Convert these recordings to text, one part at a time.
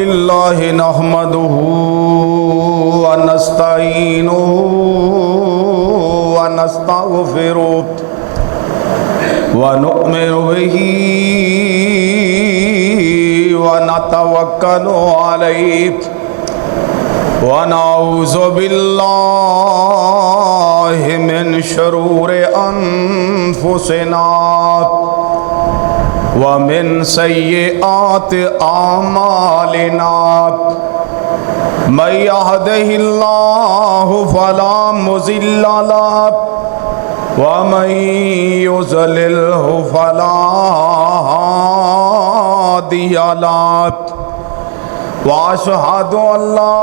अल्हम्दुलिल्लाहि नहमदुहु व नस्तईनुहु व नस्तगफिरुहु व नु'मिनु बिही व नतवक्कलु अलैहि व नऊज़ु बिल्लाहि मिन शुरूरि अनफुसिना व मिन सय्यिआति आमालिना मन यहदिहिल्लाहु फला मुज़िल्ल लहु व मन युज़लिल्हु फला हादिय लहु व अशहदु अल्ला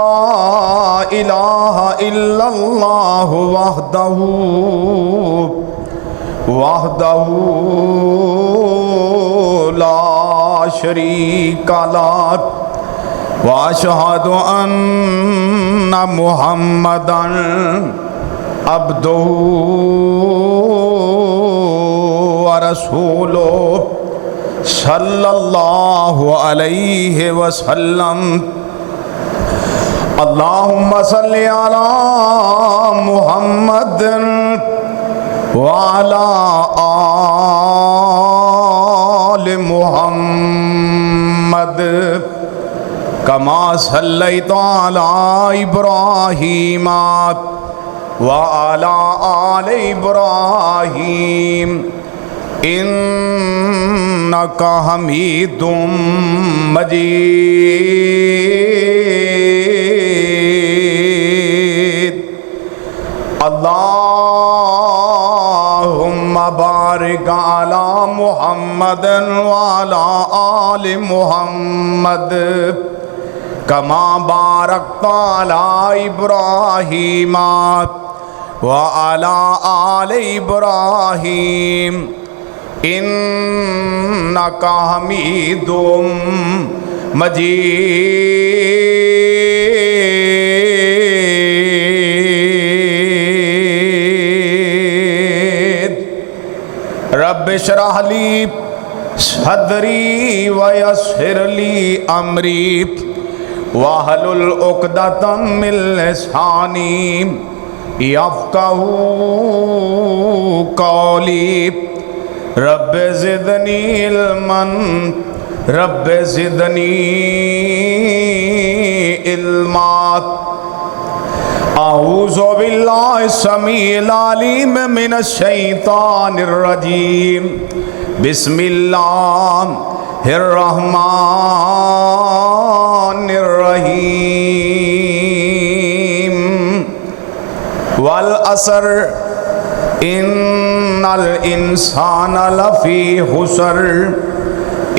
इलाहा इल्लल्लाहु वहदहु ला शरीक लहु व अशहदु अन्ना मुहम्मदन अब्दुहु व रसूलुहु सल्लल्लाहु अलैहि वसल्लम। अल्लाहुम्मा सल्लि अला मुहम्मदिन व अला आलि मुहम्मद कमा सल्लैता अला इब्राहीम व अला आलि इब्राहीम इन्नका हमीदुम मजीद। अल्लाहुम्मा बारिक अला मुहम्मदिन व अला आलि मुहम्मद कमा बारकता अला इब्राहीम व अला आलि इब्राहीम इन्नका हमीदुम मजीद। रब्बि इश्रह ली सदरी व यस्सिर ली अमरी वहलुल उक़दतम मिन लिसानी यफ़क़हू क़ौली। रब्बे ज़िदनी इल्मन रब्बे ज़िदनी इल्मा। अऊज़ु बिल्लाहि समीइल अलीम मिनश शैतानिर रजीम। बिस्मिल्लाहिर रहमानिर रहीम। वल असर इन्नल इंसाना लफ़ी खुसर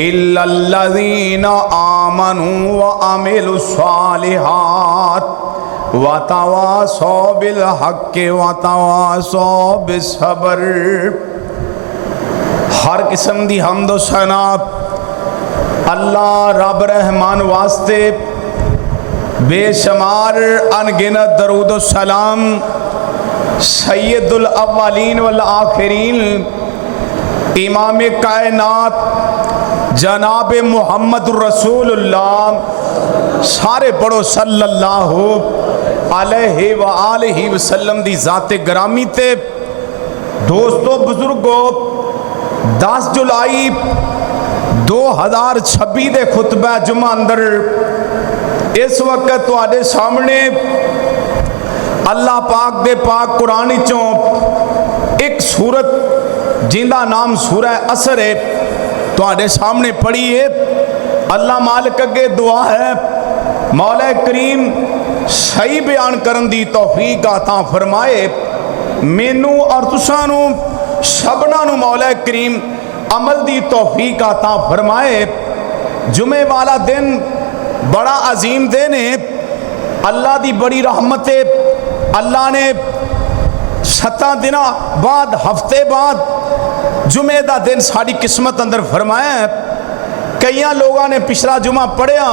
इल्लल्लज़ीना आमनू व अमिलुस्सालिहात व तवासौ बिल हक़्क़ि व तवासौ बिस्सब्र। हर किस्म दी हम्द व सना अल्लाह रब रहमान वास्ते बेशुमार अनगिनत दरूद व सलाम सैयदुल अव्वलीन वल आखिरीन इमाम कायनात जनाब मुहम्मदुर रसूलुल्लाह सारे पढ़ो सल्लल्लाहु अलैहि व आलिहि वसल्लम दी ज़ाते ग्रामी ते। दोस्तों बुजुर्गो 10 जुलाई 2026 दे खुतबा जुमा अंदर इस वक्त तुहाडे सामने अल्लाह पाक दे पाक कुरान चों एक सूरत जिंदा नाम सूरह असर है तुहाडे सामने पढ़ी है। अल्लाह मालिक अगे दुआ है मौला करीम सही बयान करन दी तौफीक अता फरमाए मैनू और तुसानू सबना नू मौला करीम अमल दी तौफीक अता फरमाए। जुमे वाला दिन बड़ा अजीम दिन है। अल्लाह दी बड़ी रहमत है। अल्लाह ने 7 दिन बाद हफ्ते बाद जुमे का दिन साड़ी किस्मत अंदर फरमाया है। कई लोगों ने पिछला जुमा पढ़िया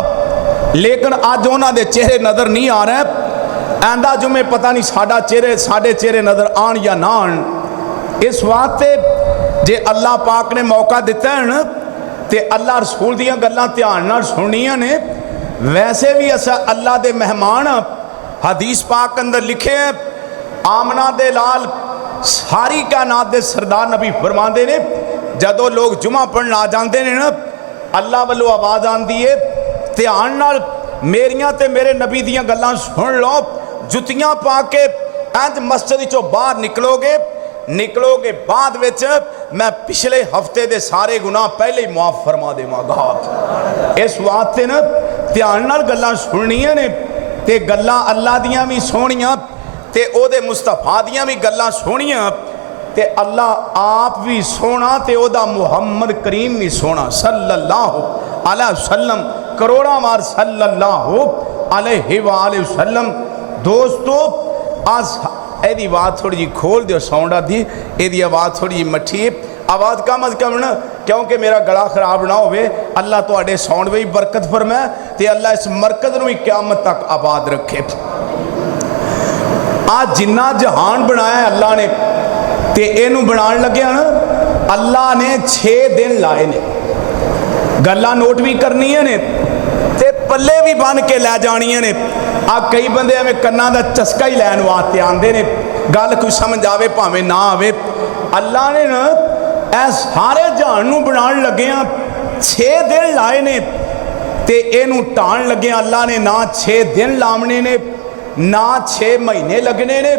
लेकिन अज उन्होंने चेहरे नज़र नहीं आ रहे। आंदा जुमे पता नहीं साढ़े चेहरे नज़र आन या ना आन। इस वास्ते जे अल्लाह पाक ने मौका दिता है ते अल्लाह रसूल दियां गल्लां ध्यान नाल सुनियां ने वैसे भी असा अल्लाह दे मेहमान। हदीस पाक अंदर लिखे हैं आमना दे लाल सारी कायनात दे सरदार नबी फरमाते ने जदों लोग जुमा पढ़न आ जाते हैं ना अल्लाह वालों आवाज़ आती है ध्यान नाल मेरियां ते मेरे नबी दियां गल्लां सुन लो। जुतियां पा के इंज मस्जिद चों बाहर निकलोगे बाद विच मैं पिछले हफ्ते दे सारे गुनाह पहले ही मुआफ फरमा देवांगा। इस वास्ते ना ध्यान नाल गल्लां सुननियां ने ते गल्लां अल्लाह दियां भी सोहणियां ते ओहदे मुस्तफा दियां भी गल्लां सोहणियां ते अल्लाह आप भी सोहना ते ओहदा मुहम्मद करीम भी सोहना सल्लल्लाहु अलैहि वसल्लम करोड़ा मार सल्लल्लाहु अलैहि वसल्लम। दोस्तों आज ਇਹਦੀ आवाज़ थोड़ी जी खोल दियो साउंड आती ਇਹਦੀ आवाज़ थोड़ी जी मठी है आवाज़ कम अज कम ना क्योंकि मेरा गला खराब ना होवे। अल्लाह तुहाडे साउंड में बरकत फरमाए ते अल्लाह इस मरकज़ नूं भी क़यामत तक आबाद रखे। आज जिन्ना जहान बनाया अल्लाह ने ते इनू बनाने लग्या ना अल्लाह ने 6 दिन लाए ने। गल्लां नोट भी करनियां ने ते पल्ले भी बन के लै जानियां ने। आ कई बंदे एवें कन्ना दा चस्का ही लैन वास्ते आंदे ने गल कोई समझ आवे भावें ना आवे। अल्लाह ने ना ए सारे जहान नूं बनाने लग्या 6 दिन लाए ने ते इनू ढाण लग्या अल्लाह ने ना 6 दिन लावने ने ना 6 महीने लगने ने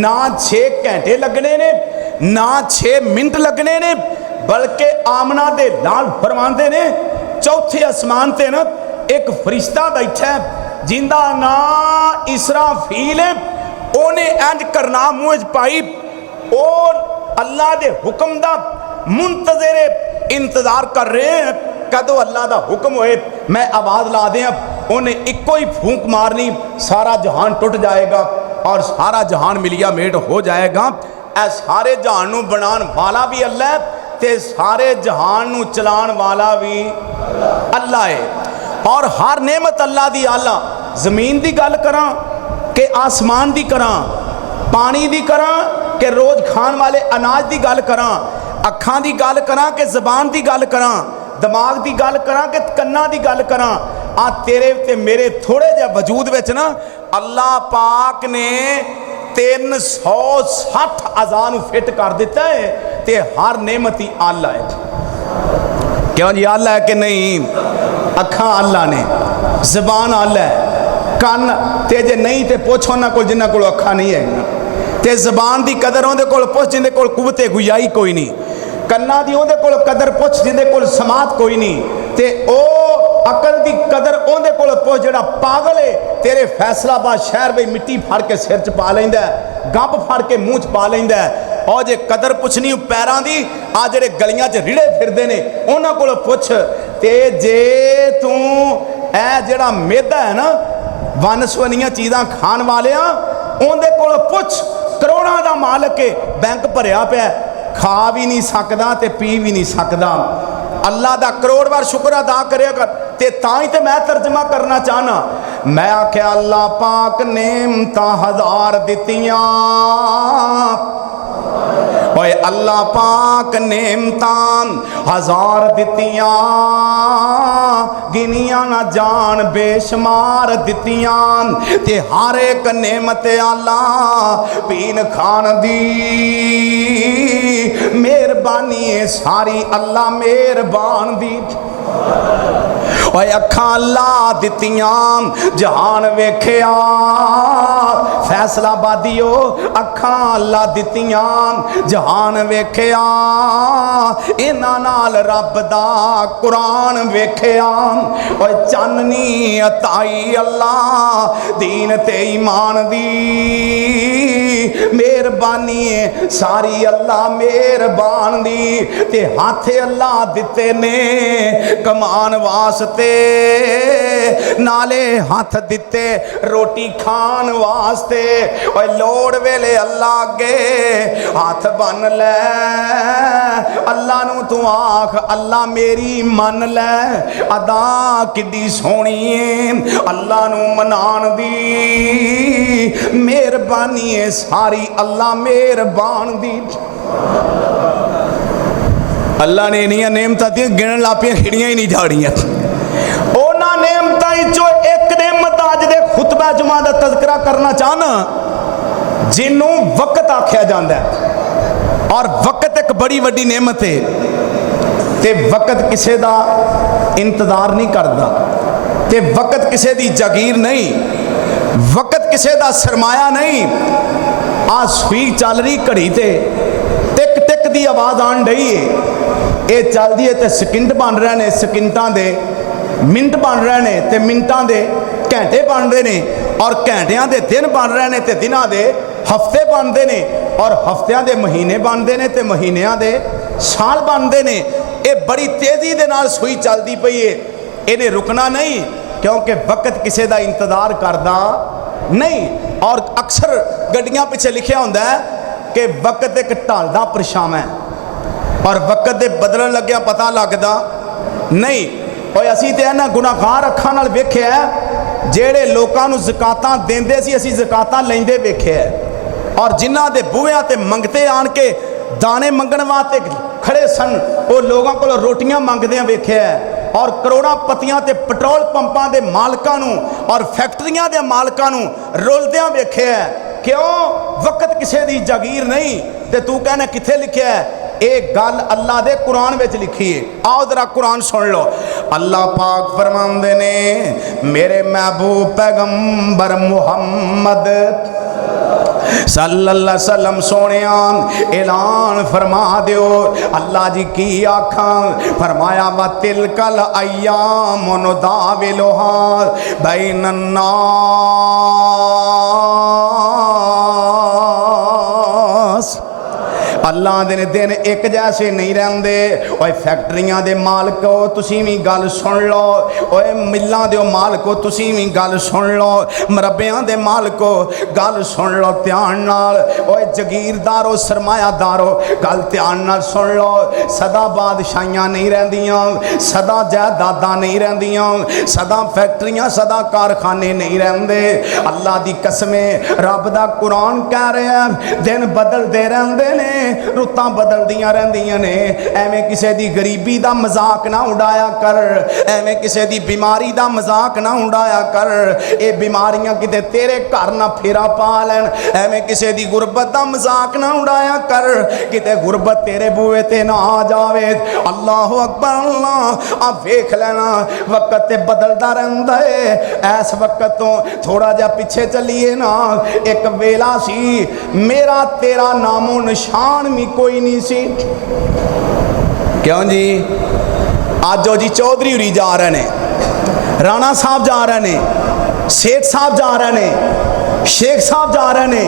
ना 6 घंटे लगने ने ना 6 मिनट लगने ने बल्कि आमना दे लाल फरमाते ने चौथे आसमान ते ना एक फरिश्ता बैठा है जिंदा ना इसराफील है। ओने इंज करना मुँह पाई और अल्लाह दे हुक्म दा मुंतज़िर इंतजार कर रहे हैं कदों अल्लाह दा हुक्म होए मैं आवाज़ ला दें। उन्हें इको ही फूंक मारनी सारा जहान टुट जाएगा और सारा जहान मिलिया मेट हो जाएगा। ए सारे जहान नूं बनाने वाला भी अल्लाह है ते सारे जहान नूं चलाने वाला भी अल्लाह है। और हर नेमत अल्लाह दी आला जमीन की गल करा कि आसमान की करा पानी की करा कि रोज़ खान वाले अनाज की गल करा अखां की गल करा कि जबान की गल करा दिमाग की गल करा कि कन्ना की गल करा। आ तेरे ते मेरे थोड़े जे वजूद विच ना अल्लाह पाक ने 360 अज़ा नूं फिट कर दिता है ते हर नेमत ही आला है। क्यों जी आला है कि नहीं? अखां अल्लाह ने जबान अल्लाह है कन ते जे नहीं ते पुछ उन्हां कोल जिन्हां कोल अखां नहीं है ते जबान की कदर उहदे कोल पुछ जिहदे कोल कुवते गुयाई कोई नहीं कन्ना दी उहदे कोल कदर पुछ जिहदे कोल समात कोई नहीं ते ओ अकल की कदर उहदे कोल पुछ जिहड़ा पागल है तेरे फैसलाबाद शहर में मिट्टी फड़ के सिर च पा लैंदा है गंब फड़ के मूँह च पा लैंदा है। और जे कदर पुछनी पैरों की आ जिहड़े गलियां च रिड़े फिरदे ने उन्हां कोल पुछ ते जे तू ए जिहड़ा मेदा है ना वन सवनियां चीज़ां खाण वालियां उहदे कोल पुछ करोड़ां दा मालक है बैंक भरिया पिया खा भी नहीं सकदा ते पी भी नहीं सकदा। अल्लाह दा करोड़ बार शुक्र अदा करे कर ते ताई ते मैं तर्जमा करना चाहना मैं आख्या अल्लाह पाक नेमतां हज़ार दित्तियां ओए अल्लाह पाक नेमतां हज़ार दित्तियां गिनिया ना जान बेशुमार दित्तियां ते हर एक नेमत आला पीन खान दी मेहरबानी है सारी अल्लाह मेहरबान दी। ओए अखां अल्लाह दित्तियां जहान वेख्या फैसलाबादियो अखां अल्लाह दित्तियां जहान वेख्या इन्हां नाल रब दा कुरान वेख्या ओए चाननी अताई अल्लाह दीन ते ईमान दी मेहरबानी है सारी अल्लाह मेहरबान दी ते हाथ अल्लाह दिते ने कमान वास्ते नाले हाथ दिते रोटी खान वास्ते ओए लोड़ वेले अल्लाह अगे हाथ बन ले अल्लाह नू तू आख अल्लाह मेरी मन ले अदा किड्डी सोहनी है अल्लाह नू मनान दी मेहरबानी है सारी अल्लाह मेहरबान दी। अल्लाह ने इन्नियां नेमतां दी गिणन लापियां खिड़ियां ही नहीं जाड़ियां उन्हां नेमतां चो एक नेमत अज दे खुतबा जुमा का तज़किरा करना चाहना, जिन्हों वक्त आख्या जाता है। और वक्त एक बड़ी वड्डी नेमत है, ते वक्त किसी का इंतजार नहीं करता, ते वक्त किसी की जागीर नहीं, वक्त किसी का सरमाया नहीं। आ सुई चल रही घड़ी ते टिक टिक की आवाज़ आन रही है, ये चलती है तो सकिंट बन रहे हैं, सकिंटां दे मिनट बन रहे हैं, तो मिनटां दे घंटे बन रहे हैं, और घंटियां दे दिन बन रहे हैं, तो दिनां दे हफ्ते बनते हैं, और हफ्तियां दे महीने बनते हैं, तो महीनों के साल बनते हैं। ये बड़ी तेज़ी दे नाल सुई चलती पई है, इन्हें रुकना नहीं, क्योंकि वक्त किसी का इंतजार करता नहीं। और अक्सर गड्डियां पिछे लिखा होंदा है कि वक्त एक ढलदा परछावां है, और वक्त के बदलन लग्या पता लगता नहीं। और असी तो इन्हां गुनाहगार अखां नाल वेखिआ जेड़े लोकां नूं ज़कातां देंदे सी, असी ज़कातां लैंदे वेखिआ, और जिन्हां दे बूहिआं ते मंगते आण के दाने मंगण वास्ते खड़े सन, वो लोगों को रोटियां मंगदिआं वेखिआ, और करोड़ां पतियां ते पेट्रोल पंपां दे मालकां नूं और फैक्ट्रियां दे मालकां नूं रुलदिआं वेखिआ। क्यों? वक्त किसी की जागीर नहीं। ते तू कहना कित्थे लिखिआ है? एक गल अल्लाह दे कुरान विच लिखी है। आओ जरा कुरान सुन लो। अल्लाह पाक फरमांदे ने, मेरे महबूब पैगंबर मुहम्मद सल्लल्लाहु अलैहि वसल्लम सोनिया ऐलान फरमा दियो। अल्लाह जी की आखा फरमाया, व तिलकल अय्याम नुदाविलुहा बैनन नास। अल्लाह दे दिन एक जैसे नहीं रहंदे। ओए फैक्ट्रियां दे मालको तुसीं भी गल सुन लो, ओए मिल्लां दे मालको तुसीं भी गल सुन लो, मरब्बियां दे मालको गल सुन लो ध्यान नाल। ओए जगीरदारो सरमायादारो गल ध्यान नाल सुन लो। सदा बादशाहियां नहीं रहिंदियां, सदा जायदादां नहीं रहिंदियां, सदा फैक्ट्रियां सदा कारखाने नहीं रहंदे। अल्लाह दी कसमें रब दा कुरान कह रहा है, दिन बदलते रहंदे ने, रुतां बदलदियां रहंदियां ने। एवें किसी दी गरीबी दा मजाक ना उड़ाया कर, एवें किसी दी बीमारी दा मजाक ना उड़ाया कर। ये बीमारियां किते तेरे घर ना फेरा पा लैन। एवें किसी दी गुरबत दा मजाक ना उड़ाया कर, किते गुरबत तेरे बूहे ते ना आ जावे। अल्लाह अकबर। अल्लाह आ वेख लेना, वक्त ते बदलदा रहिंदा है। इस वक्त तो थोड़ा जा पिछे चलीए ना, एक वेला सी मेरा तेरा नामो निशान भी कोई नहीं सी। क्यों जी? आज जी चौधरी हुरी जा रहे ने, राणा साहब जा रहे ने, सेठ साहब जा रहे ने, शेख साहब जा रहे ने,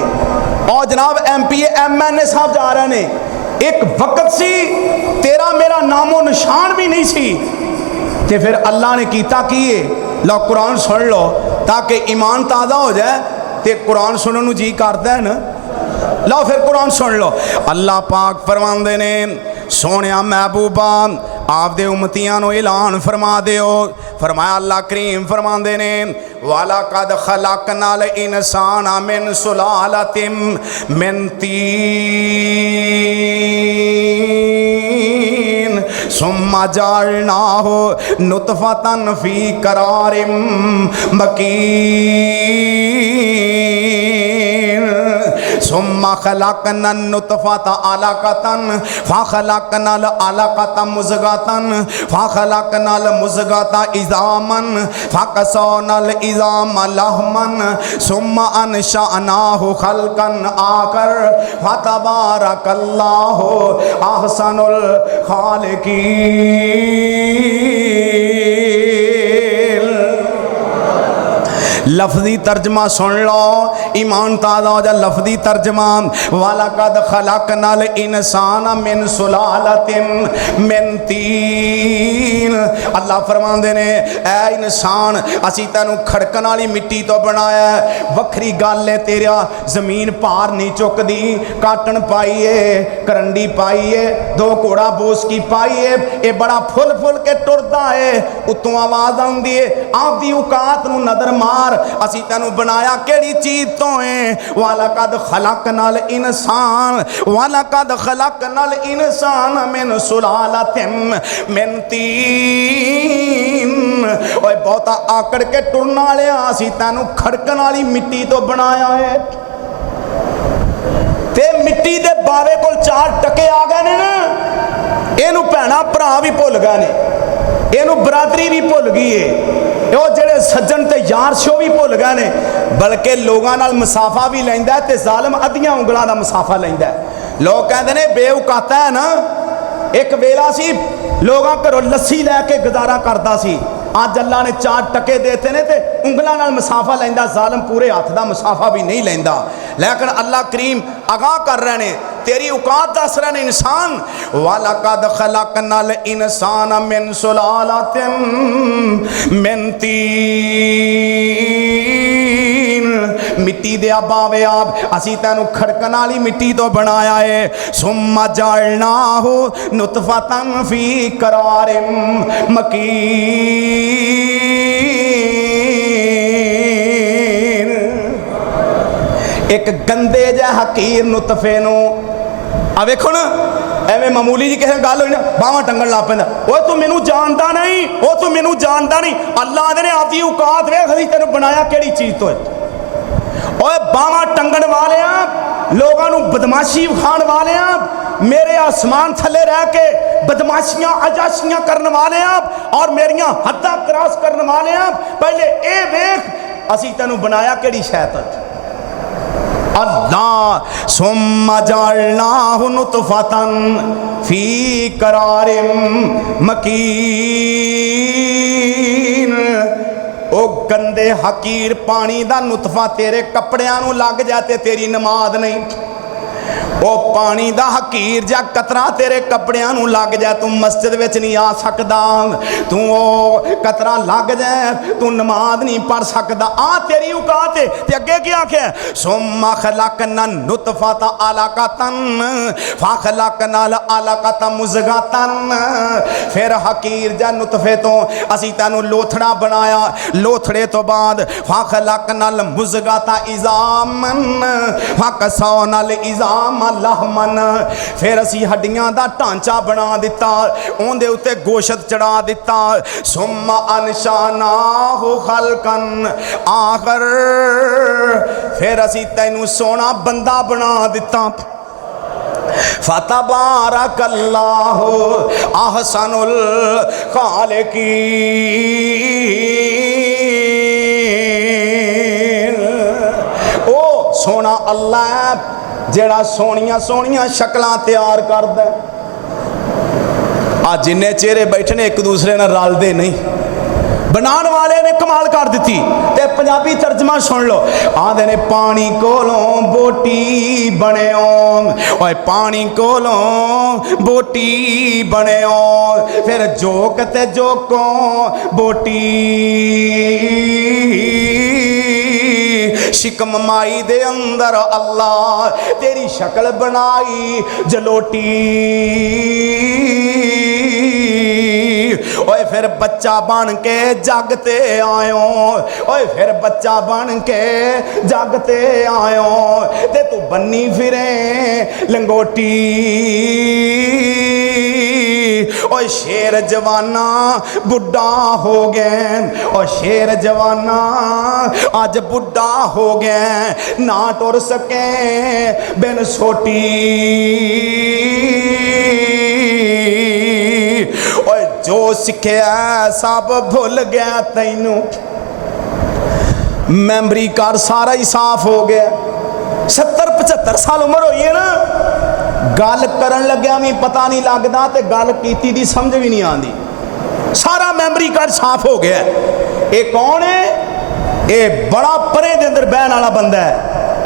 और जनाब MPA MNA साहब जा रहे ने। एक वक्त सी तेरा मेरा नामो निशान भी नहीं सी, ते फिर अल्लाह ने कीता की है? लो कुरान सुन लो ताकि ईमान ताज़ा हो जाए। ते कुरान सुनने नूं जी करदा है ना, लो फिर कुरान सुन लो। अल्लाह पाक फरमांदे ने, सोनिया महबूबा आप दे उम्मतियां नो ऐलान फरमा दियो। फरमाया अल्लाह करीम फरमांदे ने, वाला कद खलकनाल इंसान मिन सुलालतिम मिन तीन सुम्मा जअलनाहु नुतफतन फी करारिम मकीन सुम्मा खलकनन नुतफत अलकतन फखलकनल अलकत मुज़गतन फखलकनल मुज़गत इज़ामन फकसौनल इज़ाम लहमन सुम्मा अनशअनाहु खल्कन आकर फतबारकल्लाहु अहसनुल खालिकीन। लफ्जी तर्जमा सुन लो, ईमान ताज़ा हो जा। लफ्जी तर्जमा, वाला कद खलकनल इंसान मिन सुलालतिम मिन तीन। अल्लाह फरमांदे ने, ऐ इंसान असी तैनू खड़कन वाली मिट्टी तो बनाया। वखरी गल है तेरा जमीन भार नहीं चुकदी। काटन पाईए, करंडी पाईए, दो घोड़ा बोसकी पाईए, ये बड़ा फुल फुल के टुरदा है। उत्तों आवाज़ आउंदी है, आपदी औकात नू नज़र मार, असी तैनू बनाया केड़ी चीज तो है। वाला कद खलकनल इंसान, वाला कद खलकनल इंसान मिन सुलालतिम मिन तीन। ओए बहुता आकड़ के टुरन वाले असीं तैनूं खड़कन वाली मिट्टी तो बनाया है ते मिट्टी दे बावे कोल 4 टके आ गए ने ना इहनूं भैणां भरा भी भुल गए ने इहनूं बरादरी भी भुल गई है ਉਹ ਜਿਹੜੇ ਸੱਜਣ ਤੇ ਯਾਰ ਸੀ ਉਹ ਵੀ ਭੁੱਲ ਗਏ ਨੇ ਬਲਕਿ ਲੋਕਾਂ ਨਾਲ ਮੁਸਾਫਾ ਵੀ ਲੈਂਦਾ ਤੇ ਜ਼ਾਲਮ ਅੱਧੀਆਂ ਉਂਗਲਾਂ ਦਾ ਮੁਸਾਫਾ ਲੈਂਦਾ ਲੋਕ ਕਹਿੰਦੇ ਨੇ ਬੇਵਕਾਤਾ ਹੈ ਨਾ ਇੱਕ ਵੇਲਾ ਸੀ ਲੋਕਾਂ ਘਰੋਂ ਲੱਸੀ ਲੈ ਕੇ ਗੁਜ਼ਾਰਾ ਕਰਦਾ ਸੀ ਅੱਜ ਅੱਲਾ ਨੇ 4 ਟਕੇ ਦੇਤੇ ਨੇ ਤੇ ਉਂਗਲਾਂ ਨਾਲ ਮੁਸਾਫਾ ਲੈਂਦਾ ਜ਼ਾਲਮ ਪੂਰੇ ਹੱਥ ਦਾ ਮੁਸਾਫਾ ਵੀ ਨਹੀਂ ਲੈਂਦਾ लेकिन अल्लाह करीम आगाह कर रहे ने तेरी औकात दस रहे ने इंसान वलकद खलकनल इंसान मिन सुलालतिन मिन तीन मिट्टी दे बावे आप असी तैनू खड़कन वाली मिट्टी तो बनाया है सुम्मा जअलनाहु नुतफतन फी करारिम मकीन एक गंदे जै हकीर नुतफे नूं आ वेखो ना एवें मामूली जी किसी गल होई ना बावां टंगण लग पैंदा ओए तू मैनू जानदा नहीं ओ तू मैनू जानदा नहीं अल्लाह दे ने आपदी औकात वेख असीं तैनूं बनाया किहड़ी चीज़ तो ओए बावां टंगण वालियां लोगां नूं बदमाशी विखाण वालियां मेरे आसमान थले रह के बदमाशियां अजाशियां करने वाले और मेरियां हद्दां क्रॉस करने वाले पहले ए वेख असीं तैनूं बनाया किहड़ी शै तो अल्लाह सुम्मा जअलनाहु नुतफतन फी करारिम मकीन ओ गंदे हकीर पानी दा नुतफा तेरे कपड़ियां नूं लग जाते तेरी नमाज नहीं ओ पानी दा हकीर जा कतरा तेरे कपड़ियां नूं लग जाए तू मस्जिद विच नहीं आ सकदा तू ओ कतरा लग जाए तू नमाज नहीं पढ़ सकदा आ तेरी औकात है ते अगे की आख्या सुम्मा खलकना नुतफता अलकतन फखलकनल अलकता मुज़गतन फिर हकीर जा नुतफे तो असी तैनूं लोथड़ा बनाया लोथड़े तो बाद फखलकनल मुज़गता इज़ामन फकसौनल इज़ाम लहमन फिर असी हड्डियां दा ढांचा बना दिता उहदे उत्ते गोश्त चढ़ा दिता सुम्मा अनशानाहु खलकन आखर फिर असी तैनू सोना बंदा बना दिता फतबारकल्लाहु अहसनुल खालिकीन ओ सोना अल्लाह जेड़ा सोनिया सोनिया शक्लां तैयार करदा आ जिन्ने चेहरे बैठे ने एक दूसरे नाल रलदे नहीं बनाने वाले ने कमाल कर दी ते पंजाबी तर्जमा सुन लो आंदे ने पानी कोलों बोटी बनेओ ओए पानी कोलों बोटी बनेओ फिर जोक ते जोकों बोटी शिकम माई दे अंदर अल्लाह तेरी शक्ल बनाई जलोटी ओए फिर बच्चा बन के जगते आयो ओए फिर बच्चा बन के जगते आयो ते तू बन्नी फिरे लंगोटी ओए शेर जवाना बुढ़ा हो गए और शेर जवाना आज बुढ़ा हो गए ना टुर सके बिन सोटी ओए जो सिखया सब भुल गया तैनू मैमरी कार्ड सारा ही साफ हो गया 70-75 साल उम्र होई है ना गल करन लग्या भी पता नहीं लगता ते गल कीती दी समझ भी नहीं आती सारा मैमरी कार्ड साफ हो गया ये कौन है ये बड़ा परे दे अंदर बहन वाला बंदा है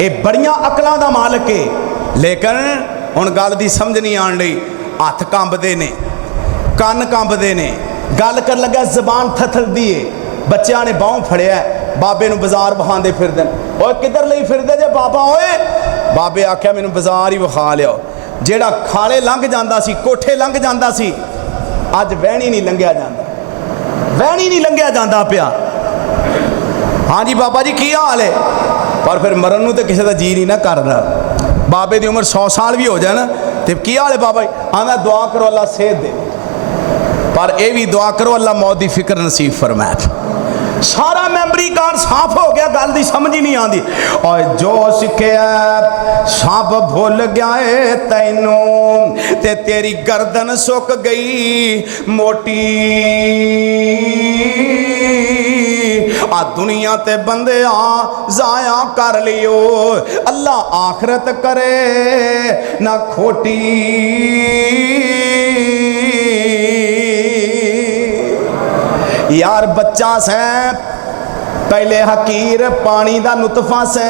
ये बड़ियां अकलों का मालिक है लेकिन हुण गल दी समझ नहीं आन लई हथ कंबदे ने कन कंबदे ने गल कर लग्या जबान थथलदी है बच्चों ने बाहों फड़िया बाबे नूं बाजार बहांदे फिरदे ओए किधर लई फिरदे जे बाबा ओए बाबे आख्या मैनूं बाजार ही विखा लिओ जेड़ा खाले लंघ जांदा सी कोठे लंघ जांदा सी अज वहणी नहीं लंघिया जांदा वहणी नहीं लंघिया जांदा पिया हाँ जी बाबा जी की हाल है पर फिर मरन नूं ते किसी दा जी नहीं ना करदा बाबे दी उम्र 100 साल भी हो जाए ना तो की हाल है बाबा जी हाँ मैं दुआ करो अल्लाह सेहत दे पर यह भी दुआ करो अल्लाह मौत की फिक्र नसीब फरमाए। सारा मैमरी कार्ड साफ हो गया, गल की समझ ही नहीं आती। और जो सिखिया सब भुल गया है तैनू, ते तेरी गर्दन सुक गई मोटी। आ दुनिया ते बंदे आ जाया कर लियो, अल्लाह आखरत करे ना खोटी। यार बच्चा से पहले हकीर पानी का नुतफा से,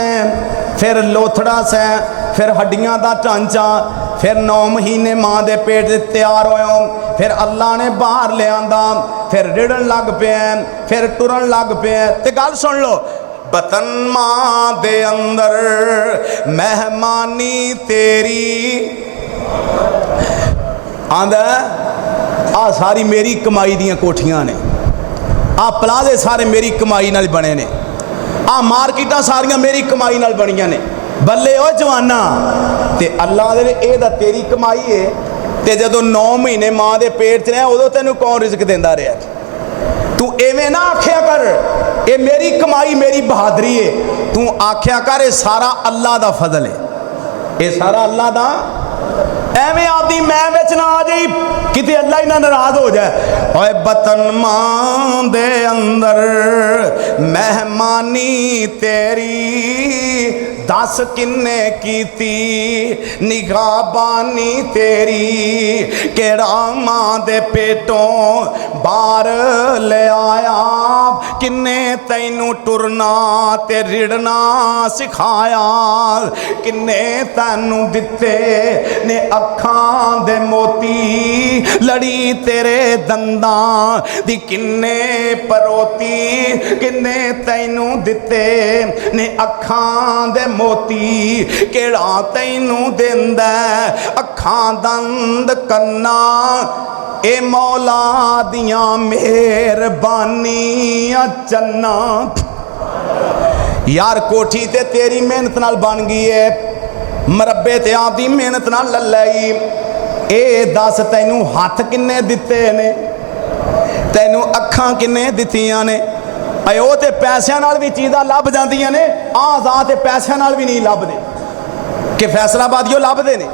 फिर लोथड़ा से, फिर हड्डियां का ढांचा, फिर 9 महीने माँ के पेट से तैयार होया, फिर अल्लाह ने बाहर लिया, फिर रिड़न लग पे, फिर टुरन लग पे। ते गल सुन लो, बतन माँ दे अंदर मेहमानी तेरी आंदा आ सारी मेरी कमाई दियां कोठियां ने, आ प्लाजे सारे मेरी कमाई नाल बने ने, आ मार्केटां सारियां मेरी कमाई नाल बनियां ने। बल्ले ओ जवाना, ते अल्लाह दे ए दा तेरी कमाई है, ते जदों 9 महीने माँ दे पेट च रहा उदों तैनूं कौन रिज़क देंदा रहा? तू एवें ना आख्या कर ये मेरी कमाई मेरी बहादरी है, तू आख्या कर ये सारा अल्लाह दा फजल है, ये सारा अल्लाह दा। एवें आपदी मैं विच ना आ जाई किते अल्लाह ही ना नाराज हो जाए। ओए बतन मां दे अंदर मेहमानी तेरी, दस किन्ने कीती निगाहबानी तेरी। केड़ा मां दे पेटों बाहर ले आया, किन्ने तैनू टुरना ते रिड़ना सिखाया, किन्ने तैनू दिते ने अखां दे मोती, लड़ी तेरे दंदां दी किन्ने परोती, किन्ने तैनू दिते ने अखां दे मोती। केड़ा तैनू देंदा अखां दंद कन्ना, ए मौला दियां मेहरबानियां चन्ना। यार कोठी ते तेरी मेहनत नाल बन गई है, मरब्बे ते आपदी मेहनत नाल लल्लाई। ए दस तैनू हथ किन्ने दिते ने, तैनू अखां किन्ने दित्तियां ने? ओ ते पैसों नाल भी चीज़ां लभ जांदियां ने, आज़ाद ते पैसों नाल भी नहीं लभदे कि फैसलाबादियों लभदे ने।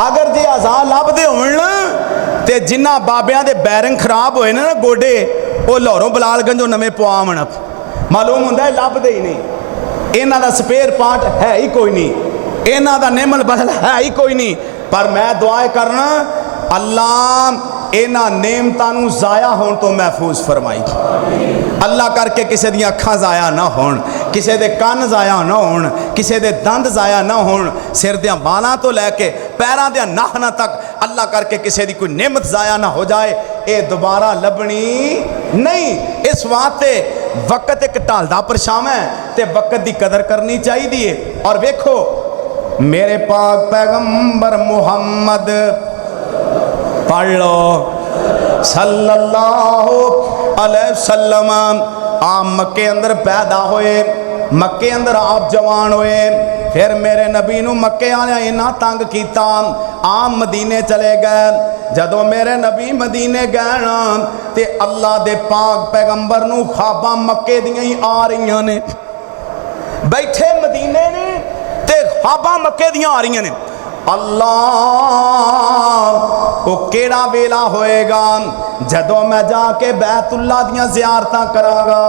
अगर जे आज़ाद लभदे होण ते जिन्ना बाबियां दे बैरिंग खराब होए ना गोडे, वो लाहौरों बलालगंजों नवें पवावण, मालूम हुंदा है लभदे ही नहीं। इन्हां दा स्पेयर पार्ट है ही कोई नहीं, इन्हां दा नेमल बदल है ही कोई नहीं। पर मैं दुआ करना अल्लाह इन्हां नेमतां नूं ज़ाया होण तो महफूज फरमाई। अल्लाह करके किसी दी अखां ज़ाया ना होण, किसी दे कन्न ज़ाया ना होण, किसी दे दंद ज़ाया ना होण, सिर दियां बालां तो लैके पैरां दियां नाखनां तक अल्लाह करके किसी दी कोई नेमत ज़ाया ना हो जाए। ये दोबारा लभनी नहीं। इस वास्ते वक्त एक ढलदा परछावां है ते वक्त की कदर करनी चाहिए। और वेखो मेरे पाक पैगंबर मुहम्मद पढ़ लो सल्लल्लाहु अलैहि वसल्लम। आप मक्के अंदर पैदा होए, मक्के अंदर आप जवान होए, फिर मेरे नबी नू मक्के वाले इन्ना तंग किया, आप मदीने चले गए। जदों मेरे नबी मदीने गए ना ते अल्लाह दे पाक पैगंबर नू ख्वाबां मक्के दियां ही आ रही ने, बैठे मदीने ने ते ख्वाबां मक्के दियां आ रही ने। अल्लाह वो केड़ा वेला होएगा जदों मैं जाके बैतुल्ला दियां ज़ियारतां करांगा,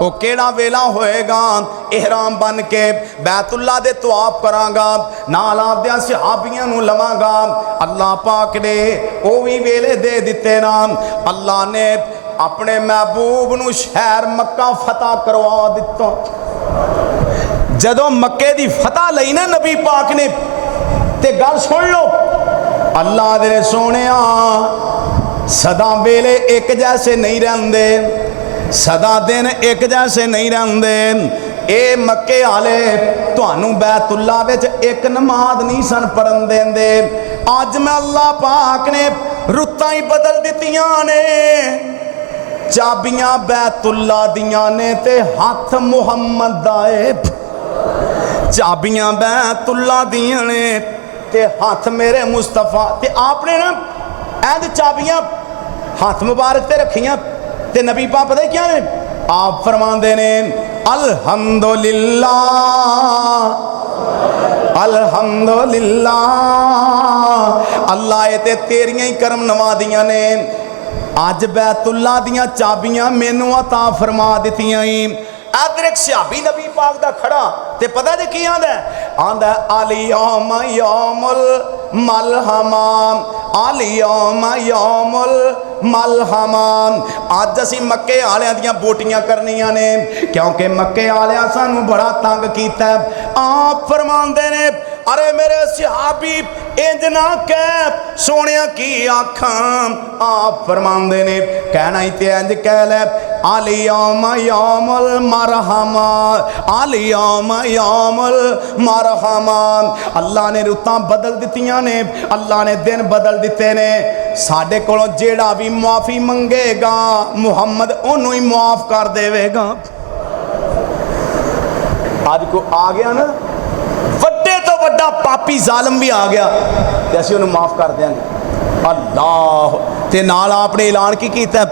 वो केड़ा वेला होएगा इहराम बन के बैतुल्ला दे तवाफ करांगा, नाल आपदियां सहाबियां नूं लवांगा। अल्लाह पाक ने वो भी वेले दे दिते ना। अल्लाह ने अपने महबूब नूं शहर मक्का फतह करवा दिता। जदों मक्के दी फतह लई ना नबी पाक ने, ते गल सुन लो अल्लाह दे सोने सदा वेले एक जैसे नहीं रहंदे, सदा दिन एक जैसे नहीं रहंदे। ए मक्के आले तुहानू बैतुल्ला विच एक नमाज नहीं सन पढ़न देंदे। अज मैं अल्लाह पाक ने रुत्तां ही बदल दित्तियां ने, चाबियां बैतुल्ला दियां ने ते हथ मुहम्मद दा ए। चाबियां बैतुल्ला दियां ने ते हाथ मेरे मुस्तफा। ते आपने ना ऐद चाबियां हथ मुबारक ते रखियां ते नबी पाक पता क्या ने आप फरमाते ने अल्हम्दुलिल्लाह अल्हम्दुलिल्लाह अल्लाह ये ते तेरियां ही करम नवादियां ने अज बैतुल्ला दियां चाबियां मैनू अता फरमा दित्तियां ही। इधर एक सहाबी नबी पाक दा खड़ा ते पता जी की आंदा आंदा अलियौम यौमुल मलहमा अलियौम यौमुल मलहमा अज असी मक्के आलियां दियां बोटियां करनियां ने क्योंकि मक्के आलियां सानू बड़ा तंग कीता। आप फरमांदे ने अरे मेरे सहाबी इंज ना कह सोने की आखां। आप फरमांदे ने कहना ही ते इंज कह लै अलियौम यौमुल मरहमा अलियौम यौमुल मरहमा। अल्लाह ने रुतां बदल दित्तियां ने अल्लाह ने दिन बदल दिते ने। साडे कोलों जेड़ा भी मुआफ़ी मंगेगा मुहम्मद ओनू ही मुआफ कर देवेगा। अज को आ गया ना वड्डे तो वड्डा पापी जालम भी आ गया तो असीं उन्हें माफ़ कर देंगे अल्लाह ते नाल आपने ऐलान की कीता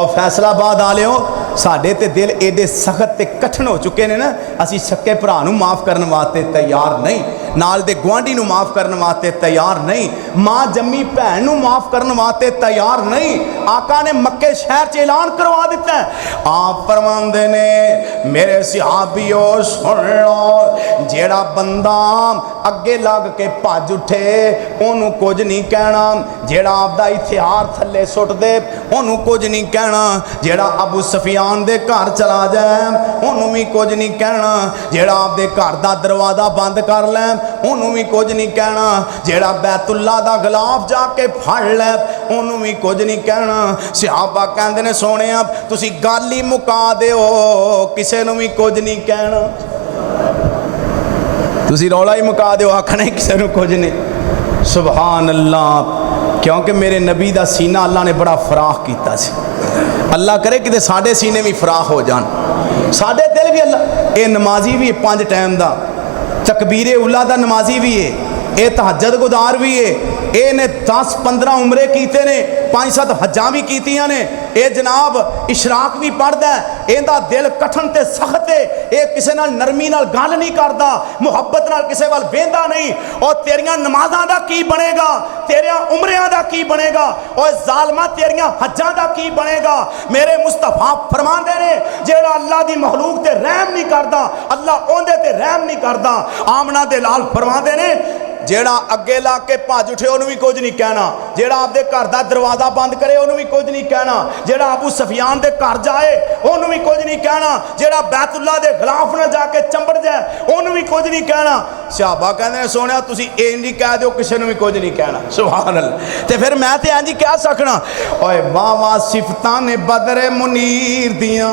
और फैसलाबाद वालिओ साडे ते दिल एडे सख्त ते कठिन हो चुके ने ना असीं सक्के भरा नूं माफ़ करने वास्ते तैयार नहीं नाल दे गुआंढी नूं माफ़ करने वास्ते तैयार नहीं माँ जम्मी भैन नूं माफ़ करने वास्ते तैयार नहीं। आका ने मक्के शहर च ऐलान करवा दिता है। आप फरमांदे ने मेरे सहाबियो सुन लो जेड़ा बंदा अगे लग के भज उठे ओनू कुछ नहीं कहना जेड़ा आपदा हथियार थले सुट दे ओनू कुछ नहीं कहना जेड़ा अबू सफियान दे घर चला जाए ओनू भी कुछ नहीं कहना जेड़ा आपदे घर दा दरवाजा बंद कर लै ओनू भी कुछ नहीं कहना जेड़ा बैतुल्ला दा गिलाफ जाके फड़ लै ओनू भी कुछ नहीं कहना। सहाबा कहंदे ने सोने तुसी गल ही मुका दिओ किसे नूं भी कुछ नहीं कहना तुसी रौला ही मुका दिओ आखना किसे नूं कुछ नहीं। सुभान अल्लाह क्योंकि मेरे नबी दा सीना अल्लाह ने बड़ा फराख कीता सी। अल्लाह करे कि साडे सीने भी फराख हो जान साडे दिल भी अल्लाह ये नमाजी भी है 5 टाइम दा तकबीरे उला दा नमाजी भी है ये तहज्जुद गुजार भी है ये ने 10-15 उमरे कीते ने 5-7 हज्जां भी कीतियां ने ये जनाब इशराक भी पढ़दा है इहदा दिल कठन ते सख्त है ये किसे नाल नरमी नाल गल नहीं करदा मुहब्बत नाल किसे वाल वेंदा नहीं। और तेरियां नमाज़ां दा की बनेगा तेरियां उमरियां दा की बनेगा और जालमा तेरियां हज्जां दा की बनेगा। मेरे मुस्तफा फरमांदे ने जेड़ा अल्लाह दी मखलूक ते रहम नहीं करदा अल्लाह ओंदे ते रहम नहीं करदा। आमना दे लाल फरमांदे ने जेड़ा अगे ला के भज उठे उन्होंने भी कुछ नहीं कहना जेड़ा आपदे घर दा दरवाजा बंद करे उन्होंने भी कुछ नहीं कहना जेड़ा अबू सफियान दे घर जाए उन्होंने भी कुछ नहीं कहना जेड़ा बैतुल्ला दे खिलाफ ना जाके चंबड़ जाए उन्होंने भी कुछ नहीं कहना। सहाबा कहंदे सोनिया तुसी इंज नहीं कह दिओ किसी ने भी कुछ नहीं कहना। सुभान अल्लाह ते फिर मैं ते इंज ही कह सकना ओए वाह वाह सिफतां ने बदरे मुनीर दियां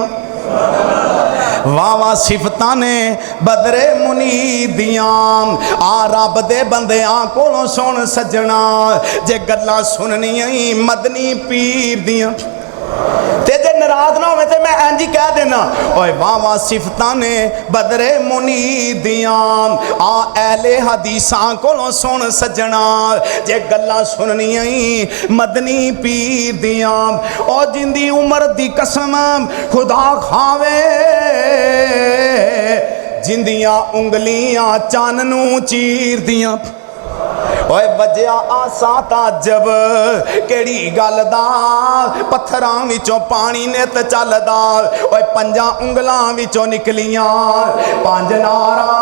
वाह वाह सिफतां ने बदरे मुनीर दियां आ रब दे बंदियां कोलों सुन सजना जे गल्लां सुननियां मदनी पीर दियां ते जे नाराज ना होवे ते मैं इंज ही कह देना ओए वाह वाह सिफतां ने बदरे मुनीर दियां आ अहले हदीसां कोलों सुन सजना जे गल्लां सुननियां मदनी पीर दियां ओ जिंदी उमर दी कसम खुदा खावे जिंदियां उंगलियां चन्न नूं चीर दियां ओए बजिया आसा ताजब केड़ी गल दा पत्थरां विचों पानी नित चलदा ओए 5 उंगलां विचों निकलियां 5 नारां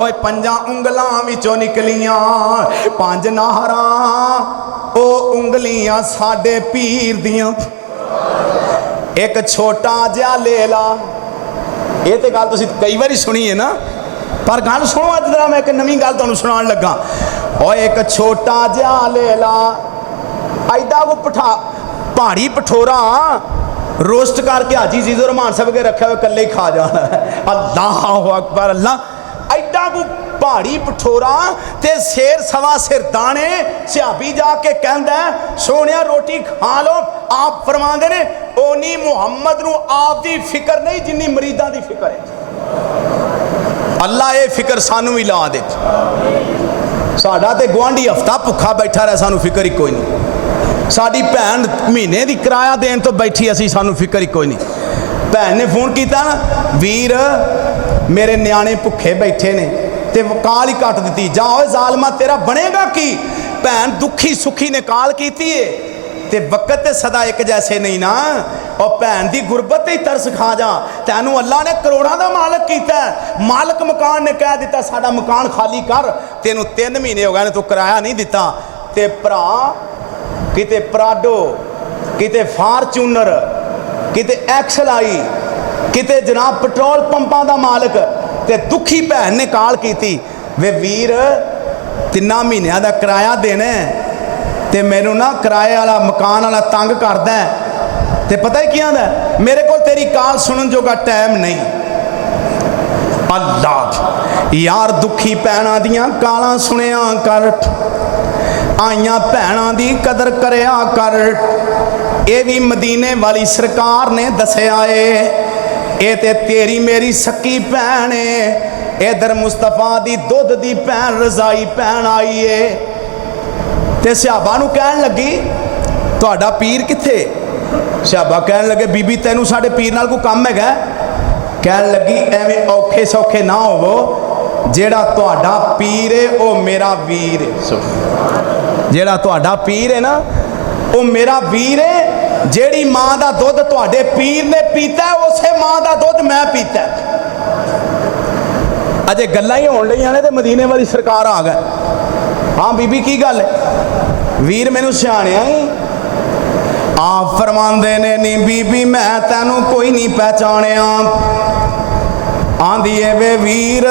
ओए 5 उंगलां विचों निकलियां 5 नारां ओ उंगलियां साडे पीर दियां एक छोटा जिहा लेला ये तो गल तुसीं कई बारी सुनी है ना पर गल सुनो अज जरा मैं एक नवीं गल तुहानूं सुणाउण लगा और एक छोटा जिहा लेला ऐडा को पहाड़ी पठोरा रोस्ट करके हाजी जीजो रहमान साहब के रखे हुए कल्ले ही खा जाना अल्लाह अकबर अल्लाह ऐडा को पहाड़ी पठोरा ते शेर सवा सिर दाने सहाबी जाके कहंदा सोनिया रोटी खा लो आप फरमांदे ने ओनी मुहम्मद नूं आप दी फिक्र नहीं जिन्नी मरीदां दी फिक्र है। अल्लाह ये फिक्र सानू भी ला दे साडा ते गुआंढी हफ्ता भुखा बैठा रहा सानू फिक्र ही कोई नहीं साड़ी भैन महीने की किराया देन तो बैठी, असी सानू फिक्र ही कोई नहीं। भैन ने फोन किया ना, वीर मेरे न्याणे भुखे बैठे ने, ते काल ही कट दी। जाओ जालमा तेरा बनेगा की। भैन दुखी सुखी ने काल की है, ते वक़्त ते सदा एक जैसे नहीं ना। और भैन की गुरबत ही तरस खा जा। तैनू अल्लाह ने करोड़ों का मालक किया, मालक मकान ने कह दिता साडा मकान खाली कर, तेनू 3 महीने हो गए तू किराया नहीं दिता। ते भरा किते प्राडो, किते फार्चूनर, किते एक्सलाई, किते जनाब पेट्रोल पंपां दा मालक। ते दुखी भैन ने काल की, वे वीर 3 महीनों का किराया देना, ते मैनू ना किराए वाला मकान वाला तंग करदा है। ते पता ही क्या है, मेरे को तेरी काल सुनन जोगा टाइम नहीं। अल्लाह यार दुखी भैनां दियां कालां सुनिया कर, आईयां भैनां दी कदर करया कर। ये भी मदीने वाली सरकार ने दसिया है, ये ते तेरी मेरी सकी भैन है। इधर मुस्तफा दी दुध दी भैन रजाई भैन आई है, ते सहाबा नू कहन लगी तुहाडा पीर किथे। सहाबा कहन लगे बीबी तैनू साडे पीर नाल कोई काम हैगा। कहन लगी एवें औखे सौखे ना होवो, जेड़ा तुहाडा पीर है वो मेरा वीर है। जेड़ा तुहाडा पीर है ना वो मेरा वीर है। जेड़ी माँ का दुध तुहाडे पीर ने पीता है, उसे माँ का दुध मैं पीता। अजे गल्लां ही होण लईआं ने ते मदीने वाली सरकार आ गए। हाँ बीबी की गल है। वीर मैनू सियाणिया ही आप फरमांदे ने, नी बीबी मैं तैनू कोई नहीं पहचानिया। आंदी है वे वीर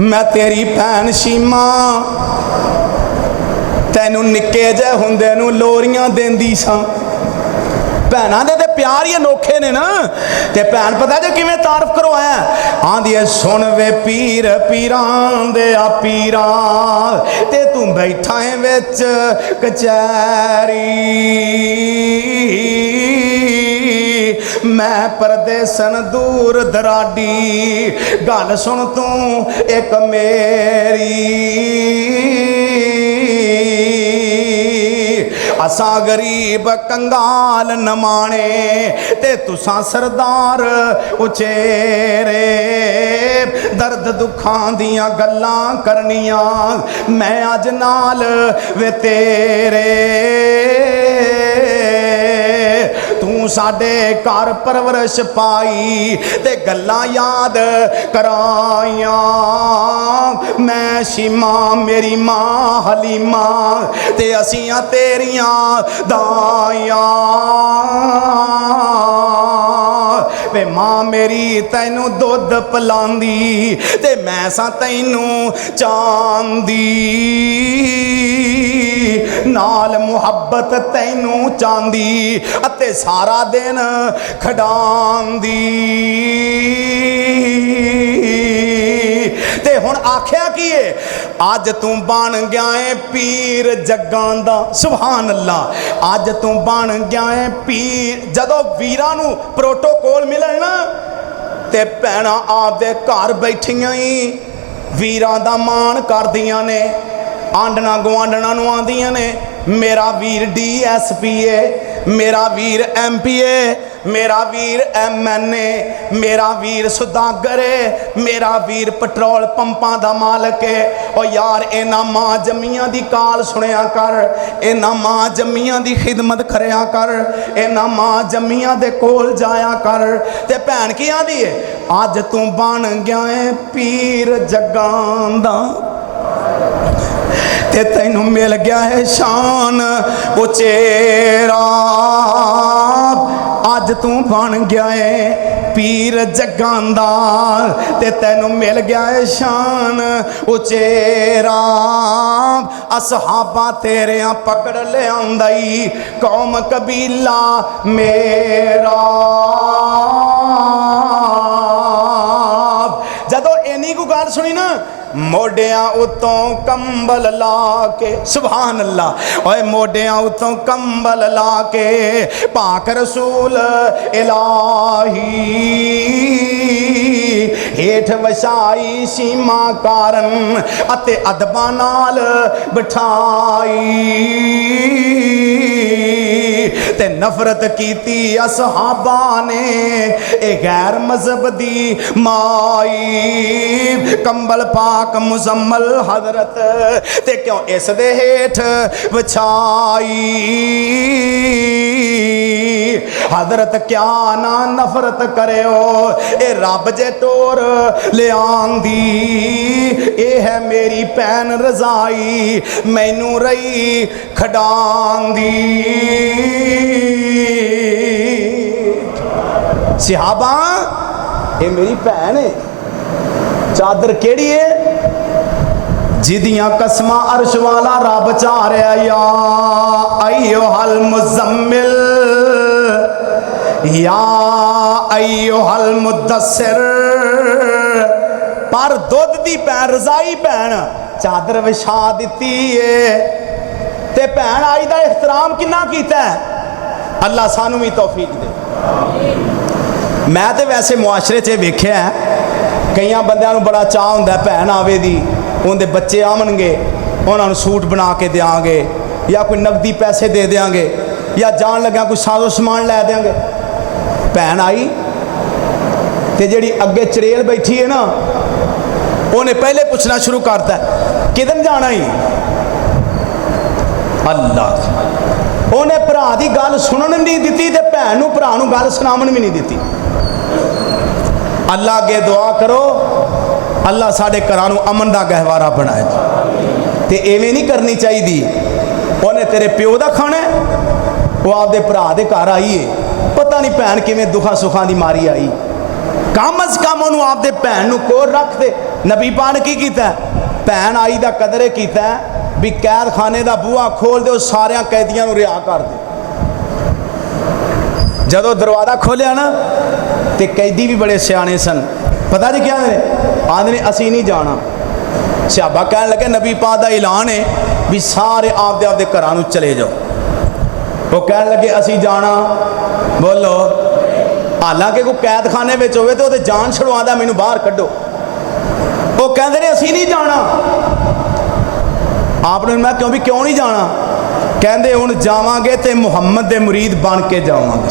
मैं तेरी भैन शीमा, तैनू निक्के जे हुंदे नू लोरियां देंदी सा। भैनां दे ते प्यार ही अनोखे ने ना। ते भैन पता जे किवें तारफ करवाया, आंदी है सुन वे पीर पीरां दे आ पीरा, ते तू बैठा है विच कचैरी। मैं परदेसन दूर दराडी, गल सुन तू एक मेरी। असा गरीब कंगाल नमाने, ते तुसा सरदार उचेरे। दर्द दुखां दियां गल्लां करनियां मैं अज नाल वे तेरे। तू साडे घर परवरिश पाई, ते गल्लां याद कराइयां। मैं शीमा मेरी मां हलीमा, ते असियां तेरियां दाइयां। वे मां मेरी तैनू दुध पिलांदी, ते मैं सा तैनू चांदी। नाल मुहब्बत तैनू चांदी, अते सारा दिन खडांदी। ते हुण आख्या की है, अज तू बन गया है पीर जग्गां दा। सुभान अल्लाह, अज तू बन गया है पीर। जदों वीरां नू प्रोटोकॉल मिलन ना, ते भैणां आपदे घर बैठियां ही वीरां दा मान करदियां ने। आंडना गुआंढना नू आंदियां ने मेरा वीर DSP है, मेरा वीर MP है, मेरा वीर MNA, मेरा वीर सुदागर है, मेरा वीर पेट्रोल पंपां दा मालक है। और यार इन्हां मां जम्मियां दी काल सुनिया कर, इन्हां मां जम्मियां दी खिदमत करया कर, इन्हां मां जम्मियां दे कोल जाया कर। ते भैन की आंदी है, अज तू बन गया है पीर जग्गां दा, ते तैनू मिल गया है शान उचेरा। अज तू बन गया है पीर जग्गां दा, ते तैनू मिल गया है शान उचेरा। असहाबा तेरियां पकड़ ले आंदई कौम कबीला मेरा। जदों इन्नी को गल सुनी ना, मोडियां उतों कंबल ला के, सुभान अल्लाह, ओए मोडियां उतों कंबल ला के पाक रसूल इलाही हेठ वसाई सीमा कारण अते अदबा नाल बिठाई। ते नफरत कीती असहाबा ने ए गैर मजहब दी माई कंबल पाक मुजम्मल हजरत ते क्यों इस दे हेठ विछाई हजरत क्या ना नफरत करो ए रब जे टोर ले आंदी ए है मेरी भैन रजाई मैनू रही खडांदी सिहाबा ये मेरी भैन है चादर केड़ी है जिदियां कसमां अर्श वाला रब चाह रहा या अय्युहल मुज़म्मिल या अय्युहल मुद्दस्सिर पर दुध दी भैन रजाई भैन चादर विछा दी है ते भैन आई दा एहतराम किन्ना कीता है अल्लाह सानू भी तौफीक दे। मैं तो वैसे मुआशरे च वेख्या कई बंदियां नूं बड़ा चाह हुंदा भैन आवे दी उनके बच्चे आवणगे उन्होंने सूट बना के देंगे या कोई नकदी पैसे दे देंगे या जान लग्या कोई साजो समान लै देंगे भैन आई तो जी अगे चड़ेल बैठी है ना उन्हें पहले पूछना शुरू करता किधर जाना ही अल्लाह उन्हें भरा की गल सुनन नहीं दी तो भैन नूं भरा नूं गल सुनावन भी नहीं दी। अल्लाह अगे दुआ करो अल्लाह साढ़े घरां नूं अमन का गहवारा बनाए तो इवें नहीं करनी चाहिए उन्हें तेरे प्यो का खाना वो आपदे भरा दे घर आई है पता नहीं भैन किवें दुखा सुखा की मारी आई कम अज कम उन्होंने आपदे भैन नूं कोल रख दे। नबी पाक ने की कीता भैन आई का कदर कीता भी कैद खाने का बूहा खोल दे सारे कैदियों को रिहा कर दे। जदों दरवाज़ा खोलिया ना तो कैदी भी बड़े सियाने सन पता जी क्या आंदे असी नहीं जाना सहाबा कह लगे नबी पाक का ऐलान है भी सारे आपदे आपदे घरां नूं चले जाओ वो कह लगे असी जाना बोलो हालांकि कोई कैद खाने में होवे तो जान छुड़वादा मैनू बाहर कड्डो वो कहते हैं असी नहीं जाना आपने मैं क्यों भी क्यों नहीं जाना कहते हुण जावांगे तो मुहम्मद दे मुरीद बन के जावांगे